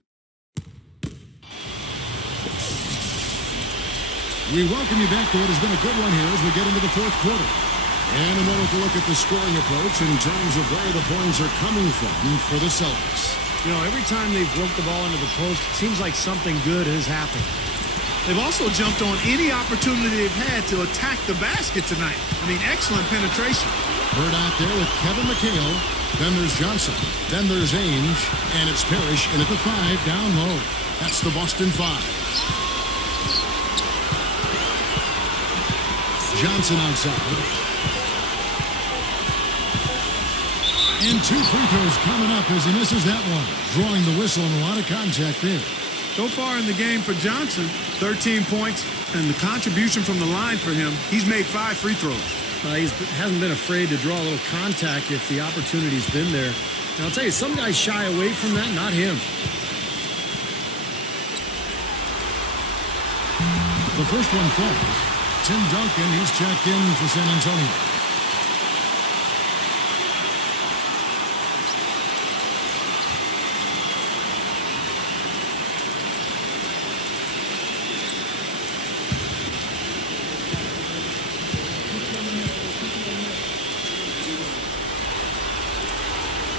We welcome you back to what has been a good one here as we get into the fourth quarter. And a moment to look at the scoring approach in terms of where the points are coming from for the Celtics. You know, every time they've worked the ball into the post, it seems like something good has happened. They've also jumped on any opportunity they've had to attack the basket tonight. I mean, excellent penetration. Bird out there with Kevin McHale. Then there's Johnson. Then there's Ainge. And it's Parrish in at the 5 down low. That's the Boston 5. Johnson outside. And 2 free throws coming up as he misses that one. Drawing the whistle and a lot of contact there. So far in the game for Johnson, 13 points, and the contribution from the line for him, he's made 5 free throws. He hasn't been afraid to draw a little contact if the opportunity's been there. And I'll tell you, some guys shy away from that, not him. The first one falls. Tim Duncan, he's checked in for San Antonio.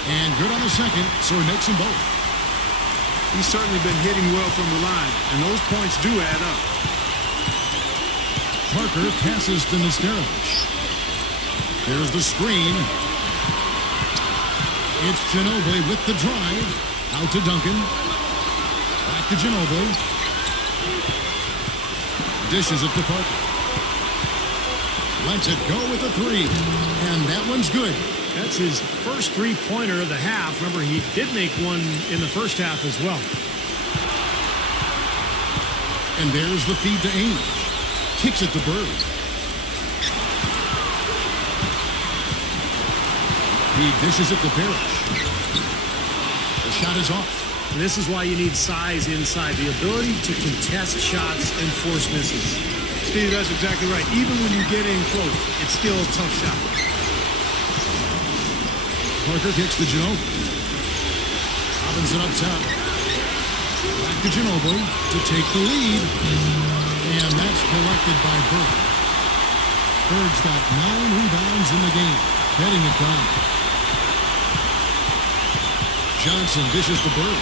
And good on the second, so he makes them both. He's certainly been hitting well from the line, and those points do add up. Parker passes to Nesterovich. There's the screen. It's Ginobili with the drive. Out to Duncan. Back to Ginobili. Dishes it to Parker. Lets it go with a 3. And that one's good. That's his first three-pointer of the half. Remember, he did make one in the first half as well. And there's the feed to Ainge. Kicks it to Bird. He dishes it to Parrish. The shot is off. And this is why you need size inside. The ability to contest shots and force misses. Steve, that's exactly right. Even when you get in close, it's still a tough shot. Parker kicks to Ginobili. Robinson up top. Back to Ginobili to take the lead. And that's collected by Bird. Bird's got 9 rebounds in the game. Heading it down. Johnson dishes to Bird.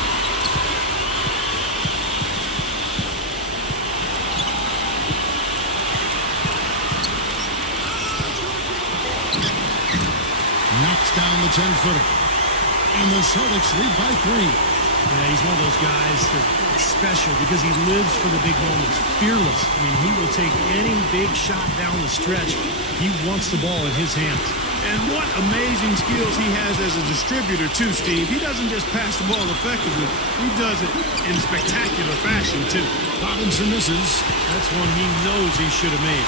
Knocks down the 10-footer. And the Celtics lead by 3. Yeah, he's one of those guys that's special because he lives for the big moments. Fearless. I mean, he will take any big shot down the stretch. He wants the ball in his hands. And what amazing skills he has as a distributor, too, Steve. He doesn't just pass the ball effectively. He does it in spectacular fashion, too. Robinson misses. That's one he knows he should have made.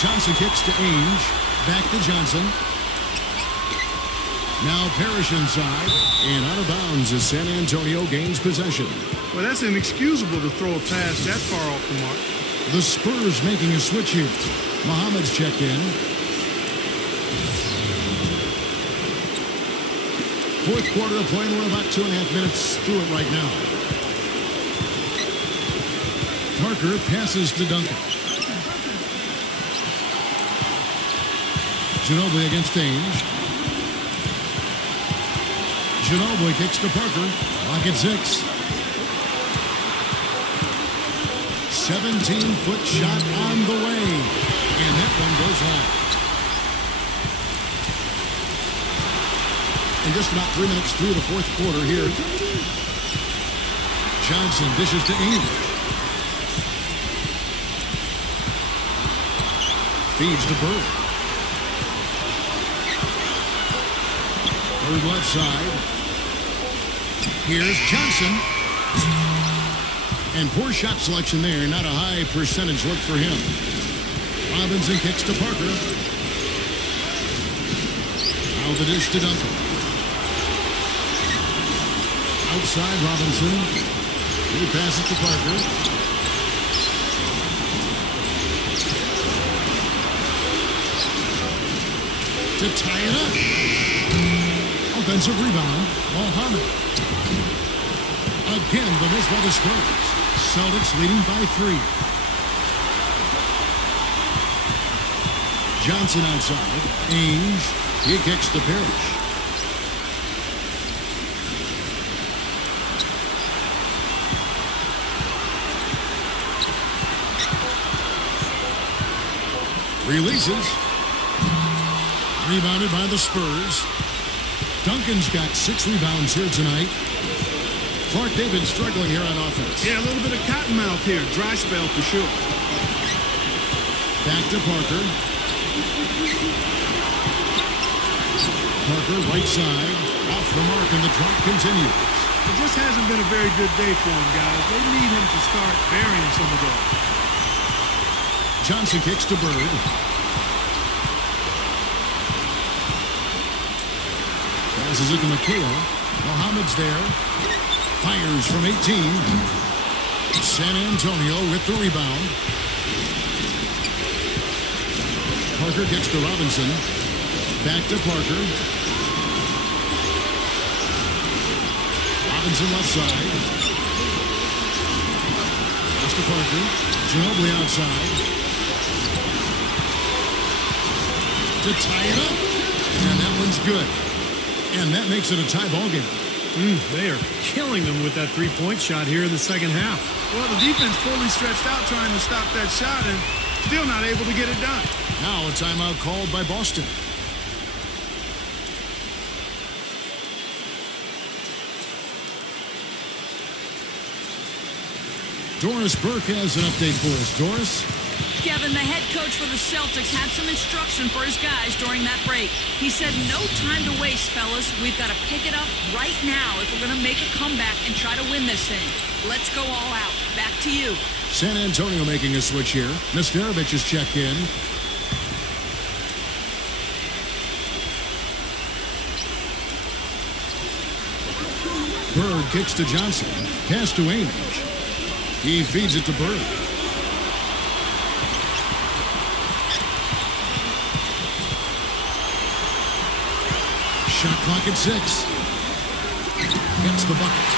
Johnson kicks to Ainge. Back to Johnson. Now Parrish inside. And out of bounds as San Antonio gains possession. Well, that's inexcusable to throw a pass that far off the mark. The Spurs making a switch here. Muhammad's checked in. Fourth quarter of play, we're about 2.5 minutes through it right now. Parker passes to Duncan. Ginobili against Ainge. Ginobili kicks to Parker. Lock at 6. 17-foot shot on the way. And that one goes long. And just about 3 minutes through the fourth quarter here. Johnson dishes to Ainge. Feeds to Bird. Bird left side. Here's Johnson. And poor shot selection there. Not a high percentage look for him. Robinson kicks to Parker. Now the dish to Duncan. Outside Robinson. He passes to Parker. To tie it up. Offensive rebound. Muhammad. Again, the miss by the Spurs. Celtics leading by 3. Johnson outside. Ainge. He kicks to Parrish. Releases. Rebounded by the Spurs. Duncan's got 6 rebounds here tonight. Clark, they've been struggling here on offense. Yeah, a little bit of cottonmouth here. Dry spell for sure. Back to Parker. Parker, right side. Off the mark, and the drop continues. It just hasn't been a very good day for him, guys. They need him to start burying some of those. Johnson kicks to Bird. Passes it to McHale. Mohammed's there. Fires from 18. San Antonio with the rebound. Parker gets to Robinson. Back to Parker. Robinson left side. Pass to Parker. Ginobili outside. To tie it up. And that one's good. And that makes it a tie ball game. They are killing them with that three-point shot here in the second half. Well, the defense fully stretched out trying to stop that shot and still not able to get it done. Now a timeout called by Boston. Doris Burke has an update for us. Doris? Kevin, the head coach for the Celtics, had some instruction for his guys during that break. He said, no time to waste, fellas. We've got to pick it up right now if we're going to make a comeback and try to win this thing. Let's go all out. Back to you. San Antonio making a switch here. Nesterovic is checked in. Bird kicks to Johnson. Pass to Ainge. He feeds it to Bird. Shot clock at 6. Gets the bucket.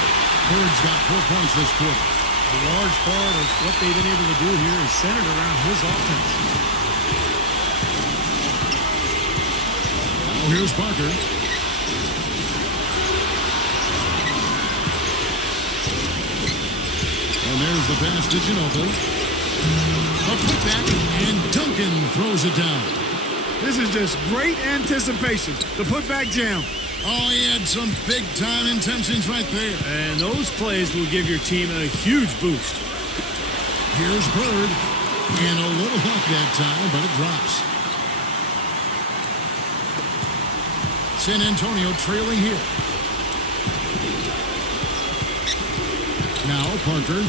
Bird's got 4 points this quarter. A large part of what they've been able to do here is centered around his offense. Now here's Parker. And there's the pass to Ginobili. A putback, and Duncan throws it down. This is just great anticipation. The putback jam. Oh, he had some big-time intentions right there. And those plays will give your team a huge boost. Here's Bird. And a little luck that time, but it drops. San Antonio trailing here. Now Parker.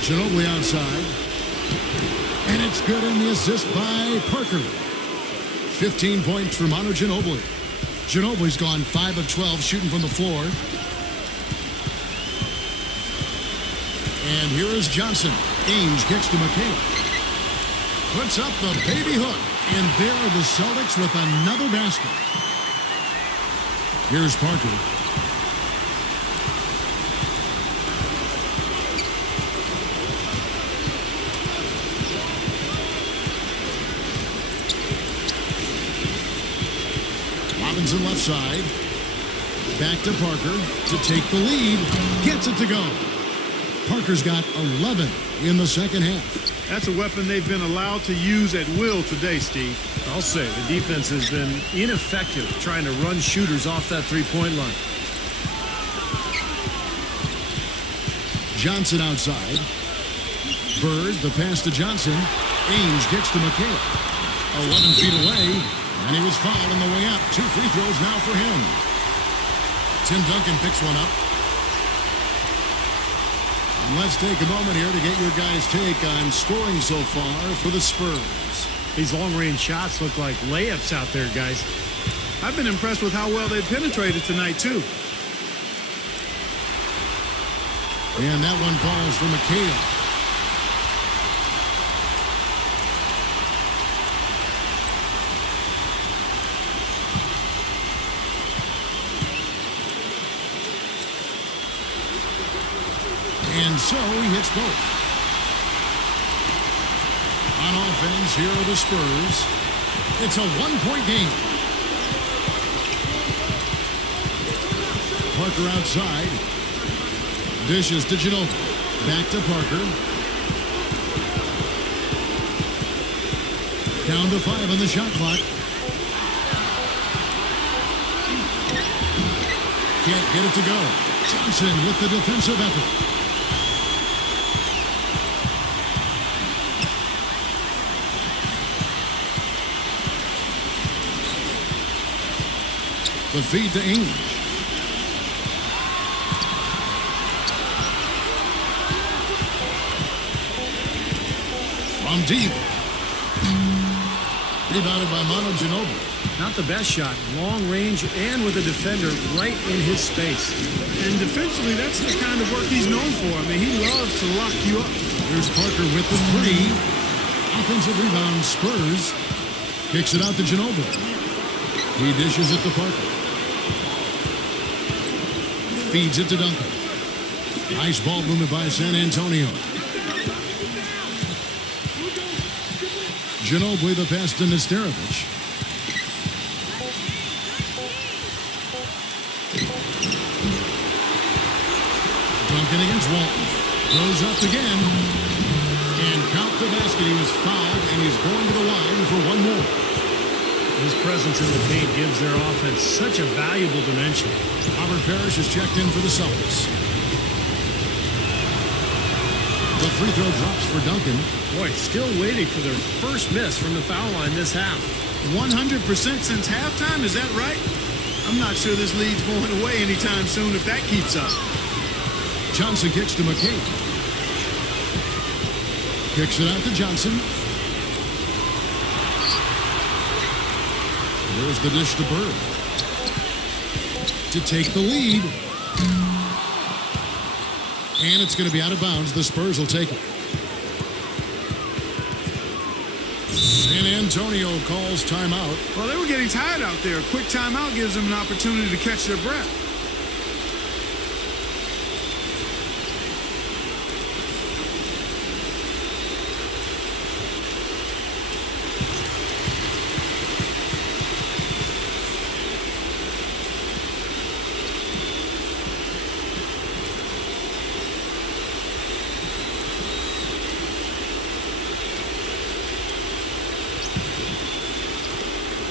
Ginobili outside. And it's good in the assist by Parker. 15 points for Manu Ginobili. Ginobili's gone 5 of 12 shooting from the floor. And here is Johnson. Ainge kicks to McHale. Puts up the baby hook. And there are the Celtics with another basket. Here's Parker. Robinson left side. Back to Parker to take the lead. Gets it to go. Parker's got 11 in the second half. That's a weapon they've been allowed to use at will today, Steve. I'll say the defense has been ineffective trying to run shooters off that three-point line. Johnson outside. Bird, the pass to Johnson. Ainge kicks to McHale. 11 feet away, and he was fouled on the way up. 2 free throws now for him. Tim Duncan picks one up. And let's take a moment here to get your guys' take on scoring so far for the Spurs. These long-range shots look like layups out there, guys. I've been impressed with how well they penetrated tonight, too. And that one falls for McHale. And so he hits both. On offense, here are the Spurs. It's a one-point game. Parker outside. Dishes to Ginobili. Back to Parker. Down to 5 on the shot clock. Can't get it to go. Johnson with the defensive effort. The feed to English. From deep. Rebounded by Manu Ginobili. Not the best shot. Long range and with a defender right in his space. And defensively, that's the kind of work he's known for. I mean, he loves to lock you up. Here's Parker with the three. Offensive rebound, Spurs. Kicks it out to Ginobili. He dishes it to Parker. Feeds it to Duncan. Nice ball movement by San Antonio. Ginobili the pass to Nesterovic. Duncan against Walton. Goes up again. And count the basket. He was fouled, and he's going to the line for one more. His presence in the paint gives their offense such a valuable dimension. Robert Parrish is checked in for the Celtics. The free throw drops for Duncan. Boy, still waiting for their first miss from the foul line this half. 100% since halftime, is that right? I'm not sure this lead's going away anytime soon if that keeps up. Johnson kicks to McCabe. Kicks it out to Johnson. There's the dish to Bird. To take the lead. And it's going to be out of bounds. The Spurs will take it. San Antonio calls timeout. Well, they were getting tired out there. A quick timeout gives them an opportunity to catch their breath.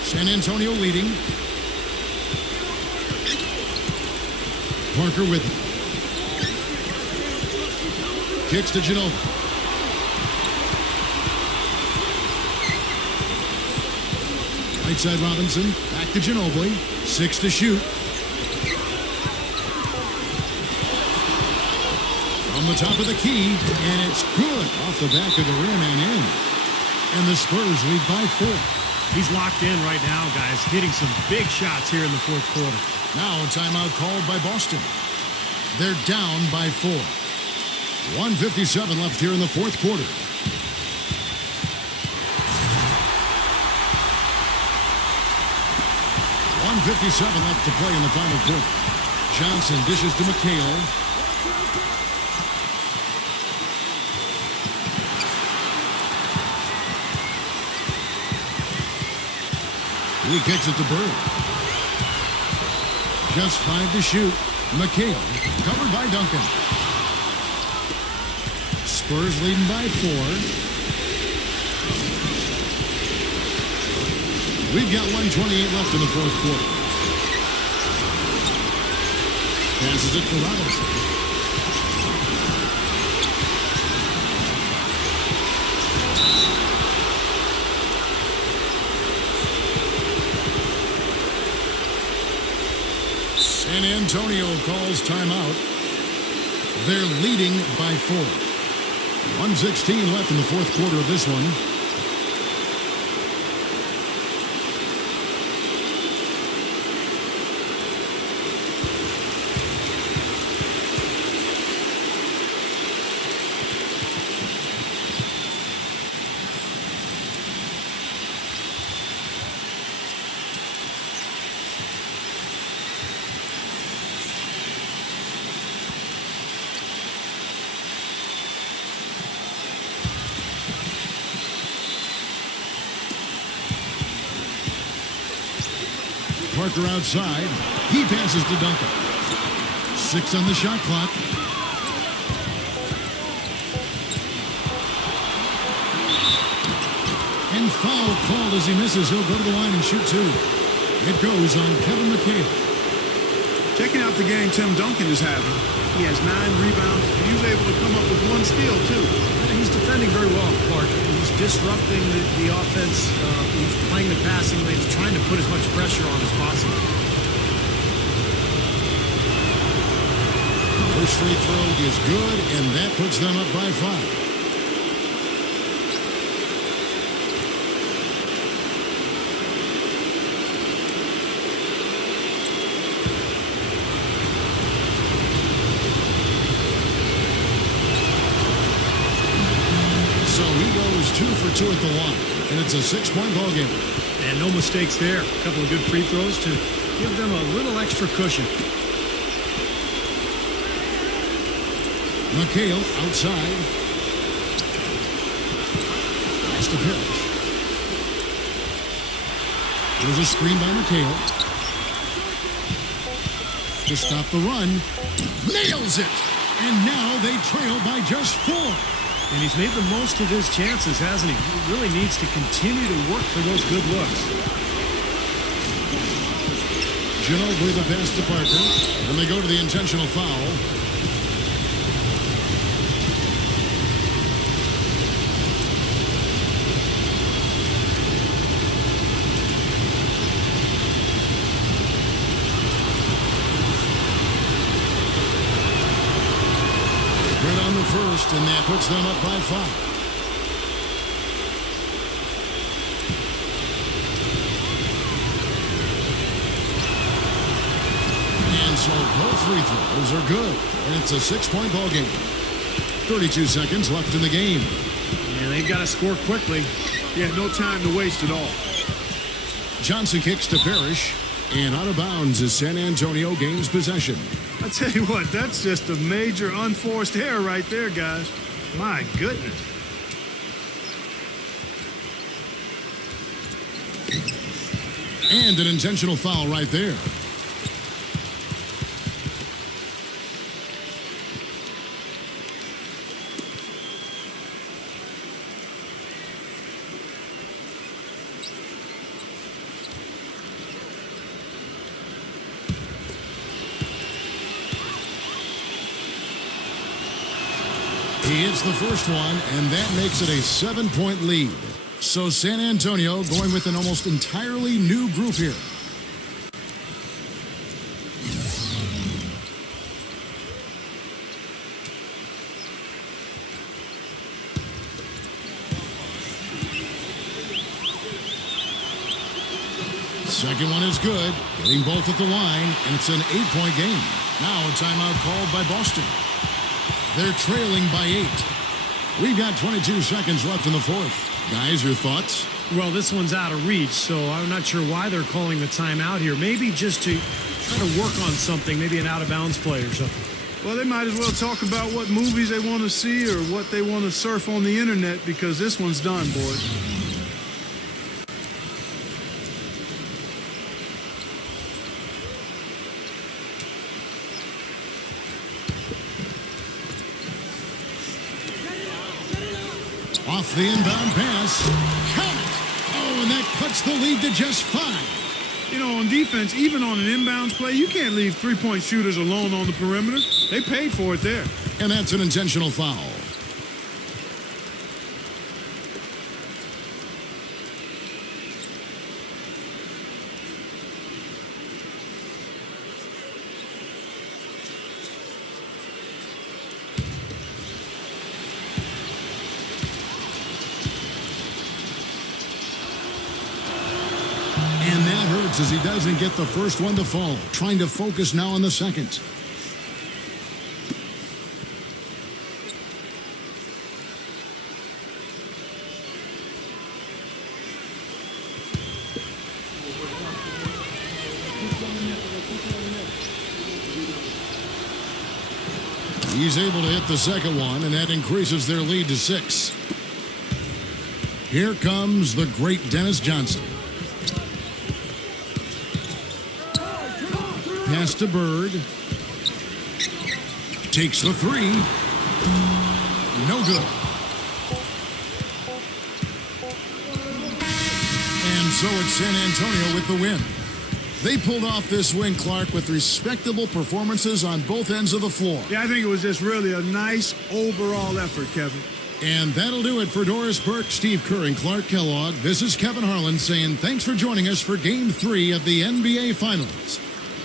San Antonio leading. Parker with it. Kicks to Ginobili. Right side Robinson. Back to Ginobili. 6 to shoot. From the top of the key. And it's good. Off the back of the rim and in. And the Spurs lead by 4. He's locked in right now, guys, hitting some big shots here in the fourth quarter. Now a timeout called by Boston. They're down by 4. 1:57 left here in the fourth quarter. .157 left to play in the final quarter. Johnson dishes to McHale. He kicks it to Bird. Just 5 to shoot. McHale covered by Duncan. Spurs leading by 4. We've got 1:28 left in the fourth quarter. Passes it to Robinson. San Antonio calls timeout. They're leading by 4. 1:16 left in the fourth quarter of this one. Parker outside. He passes to Duncan. 6 on the shot clock. And foul called as he misses. He'll go to the line and shoot 2. It goes on Kevin McHale. Checking out the game Tim Duncan is having. He has 9 rebounds. He was able to come up with 1 steal, too. And he's defending very well, Clark. He's disrupting the offense. He's playing the passing lanes, trying to put as much pressure on as possible. first free throw is good, and that puts them up by 5. So he goes 2 for 2 at the line, and it's a 6-point ball game. And no mistakes there. A couple of good free throws to give them a little extra cushion. McHale outside. Pass to Parrish. There's a screen by McHale. To stop the run. Nails it! And now they trail by just 4. And he's made the most of his chances, hasn't he? He really needs to continue to work for those good looks. Ginobili the pass to Parker. And they go to the intentional foul. Good on the first, and that puts them up by 5. So both free throws are good, and it's a 6-point ball game. 32 seconds left in the game. And they've got to score quickly. Yeah, no time to waste at all. Johnson kicks to Parrish, and out of bounds is San Antonio gains possession. I tell you what, that's just a major unforced error right there, guys. My goodness. And an intentional foul right there. He hits the first one, and that makes it a 7-point lead. So San Antonio going with an almost entirely new group here. Second one is good, getting both at the line, and it's an 8-point game. Now a timeout called by Boston. They're trailing by 8. We've got 22 seconds left in the fourth. Guys, your thoughts? Well, this one's out of reach, so I'm not sure why they're calling the timeout here. Maybe just to try to work on something, maybe an out-of-bounds play or something. Well, they might as well talk about what movies they want to see or what they want to surf on the internet, because this one's done, boys. Off the inbound pass. Count it! Oh, and that cuts the lead to just 5. You know, on defense, even on an inbounds play, you can't leave three-point shooters alone on the perimeter. They paid for it there. And that's an intentional foul. And that hurts as he doesn't get the first one to fall. Trying to focus now on the second. He's able to hit the second one, and that increases their lead to 6. Here comes the great Dennis Johnson. Pass to Bird. Takes the 3. No good. And so it's San Antonio with the win. They pulled off this win, Clark, with respectable performances on both ends of the floor. Yeah, I think it was just really a nice overall effort, Kevin. And that'll do it for Doris Burke, Steve Kerr, and Clark Kellogg. This is Kevin Harlan saying thanks for joining us for Game 3 of the NBA Finals.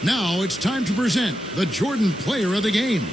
Now it's time to present the Jordan Player of the Game.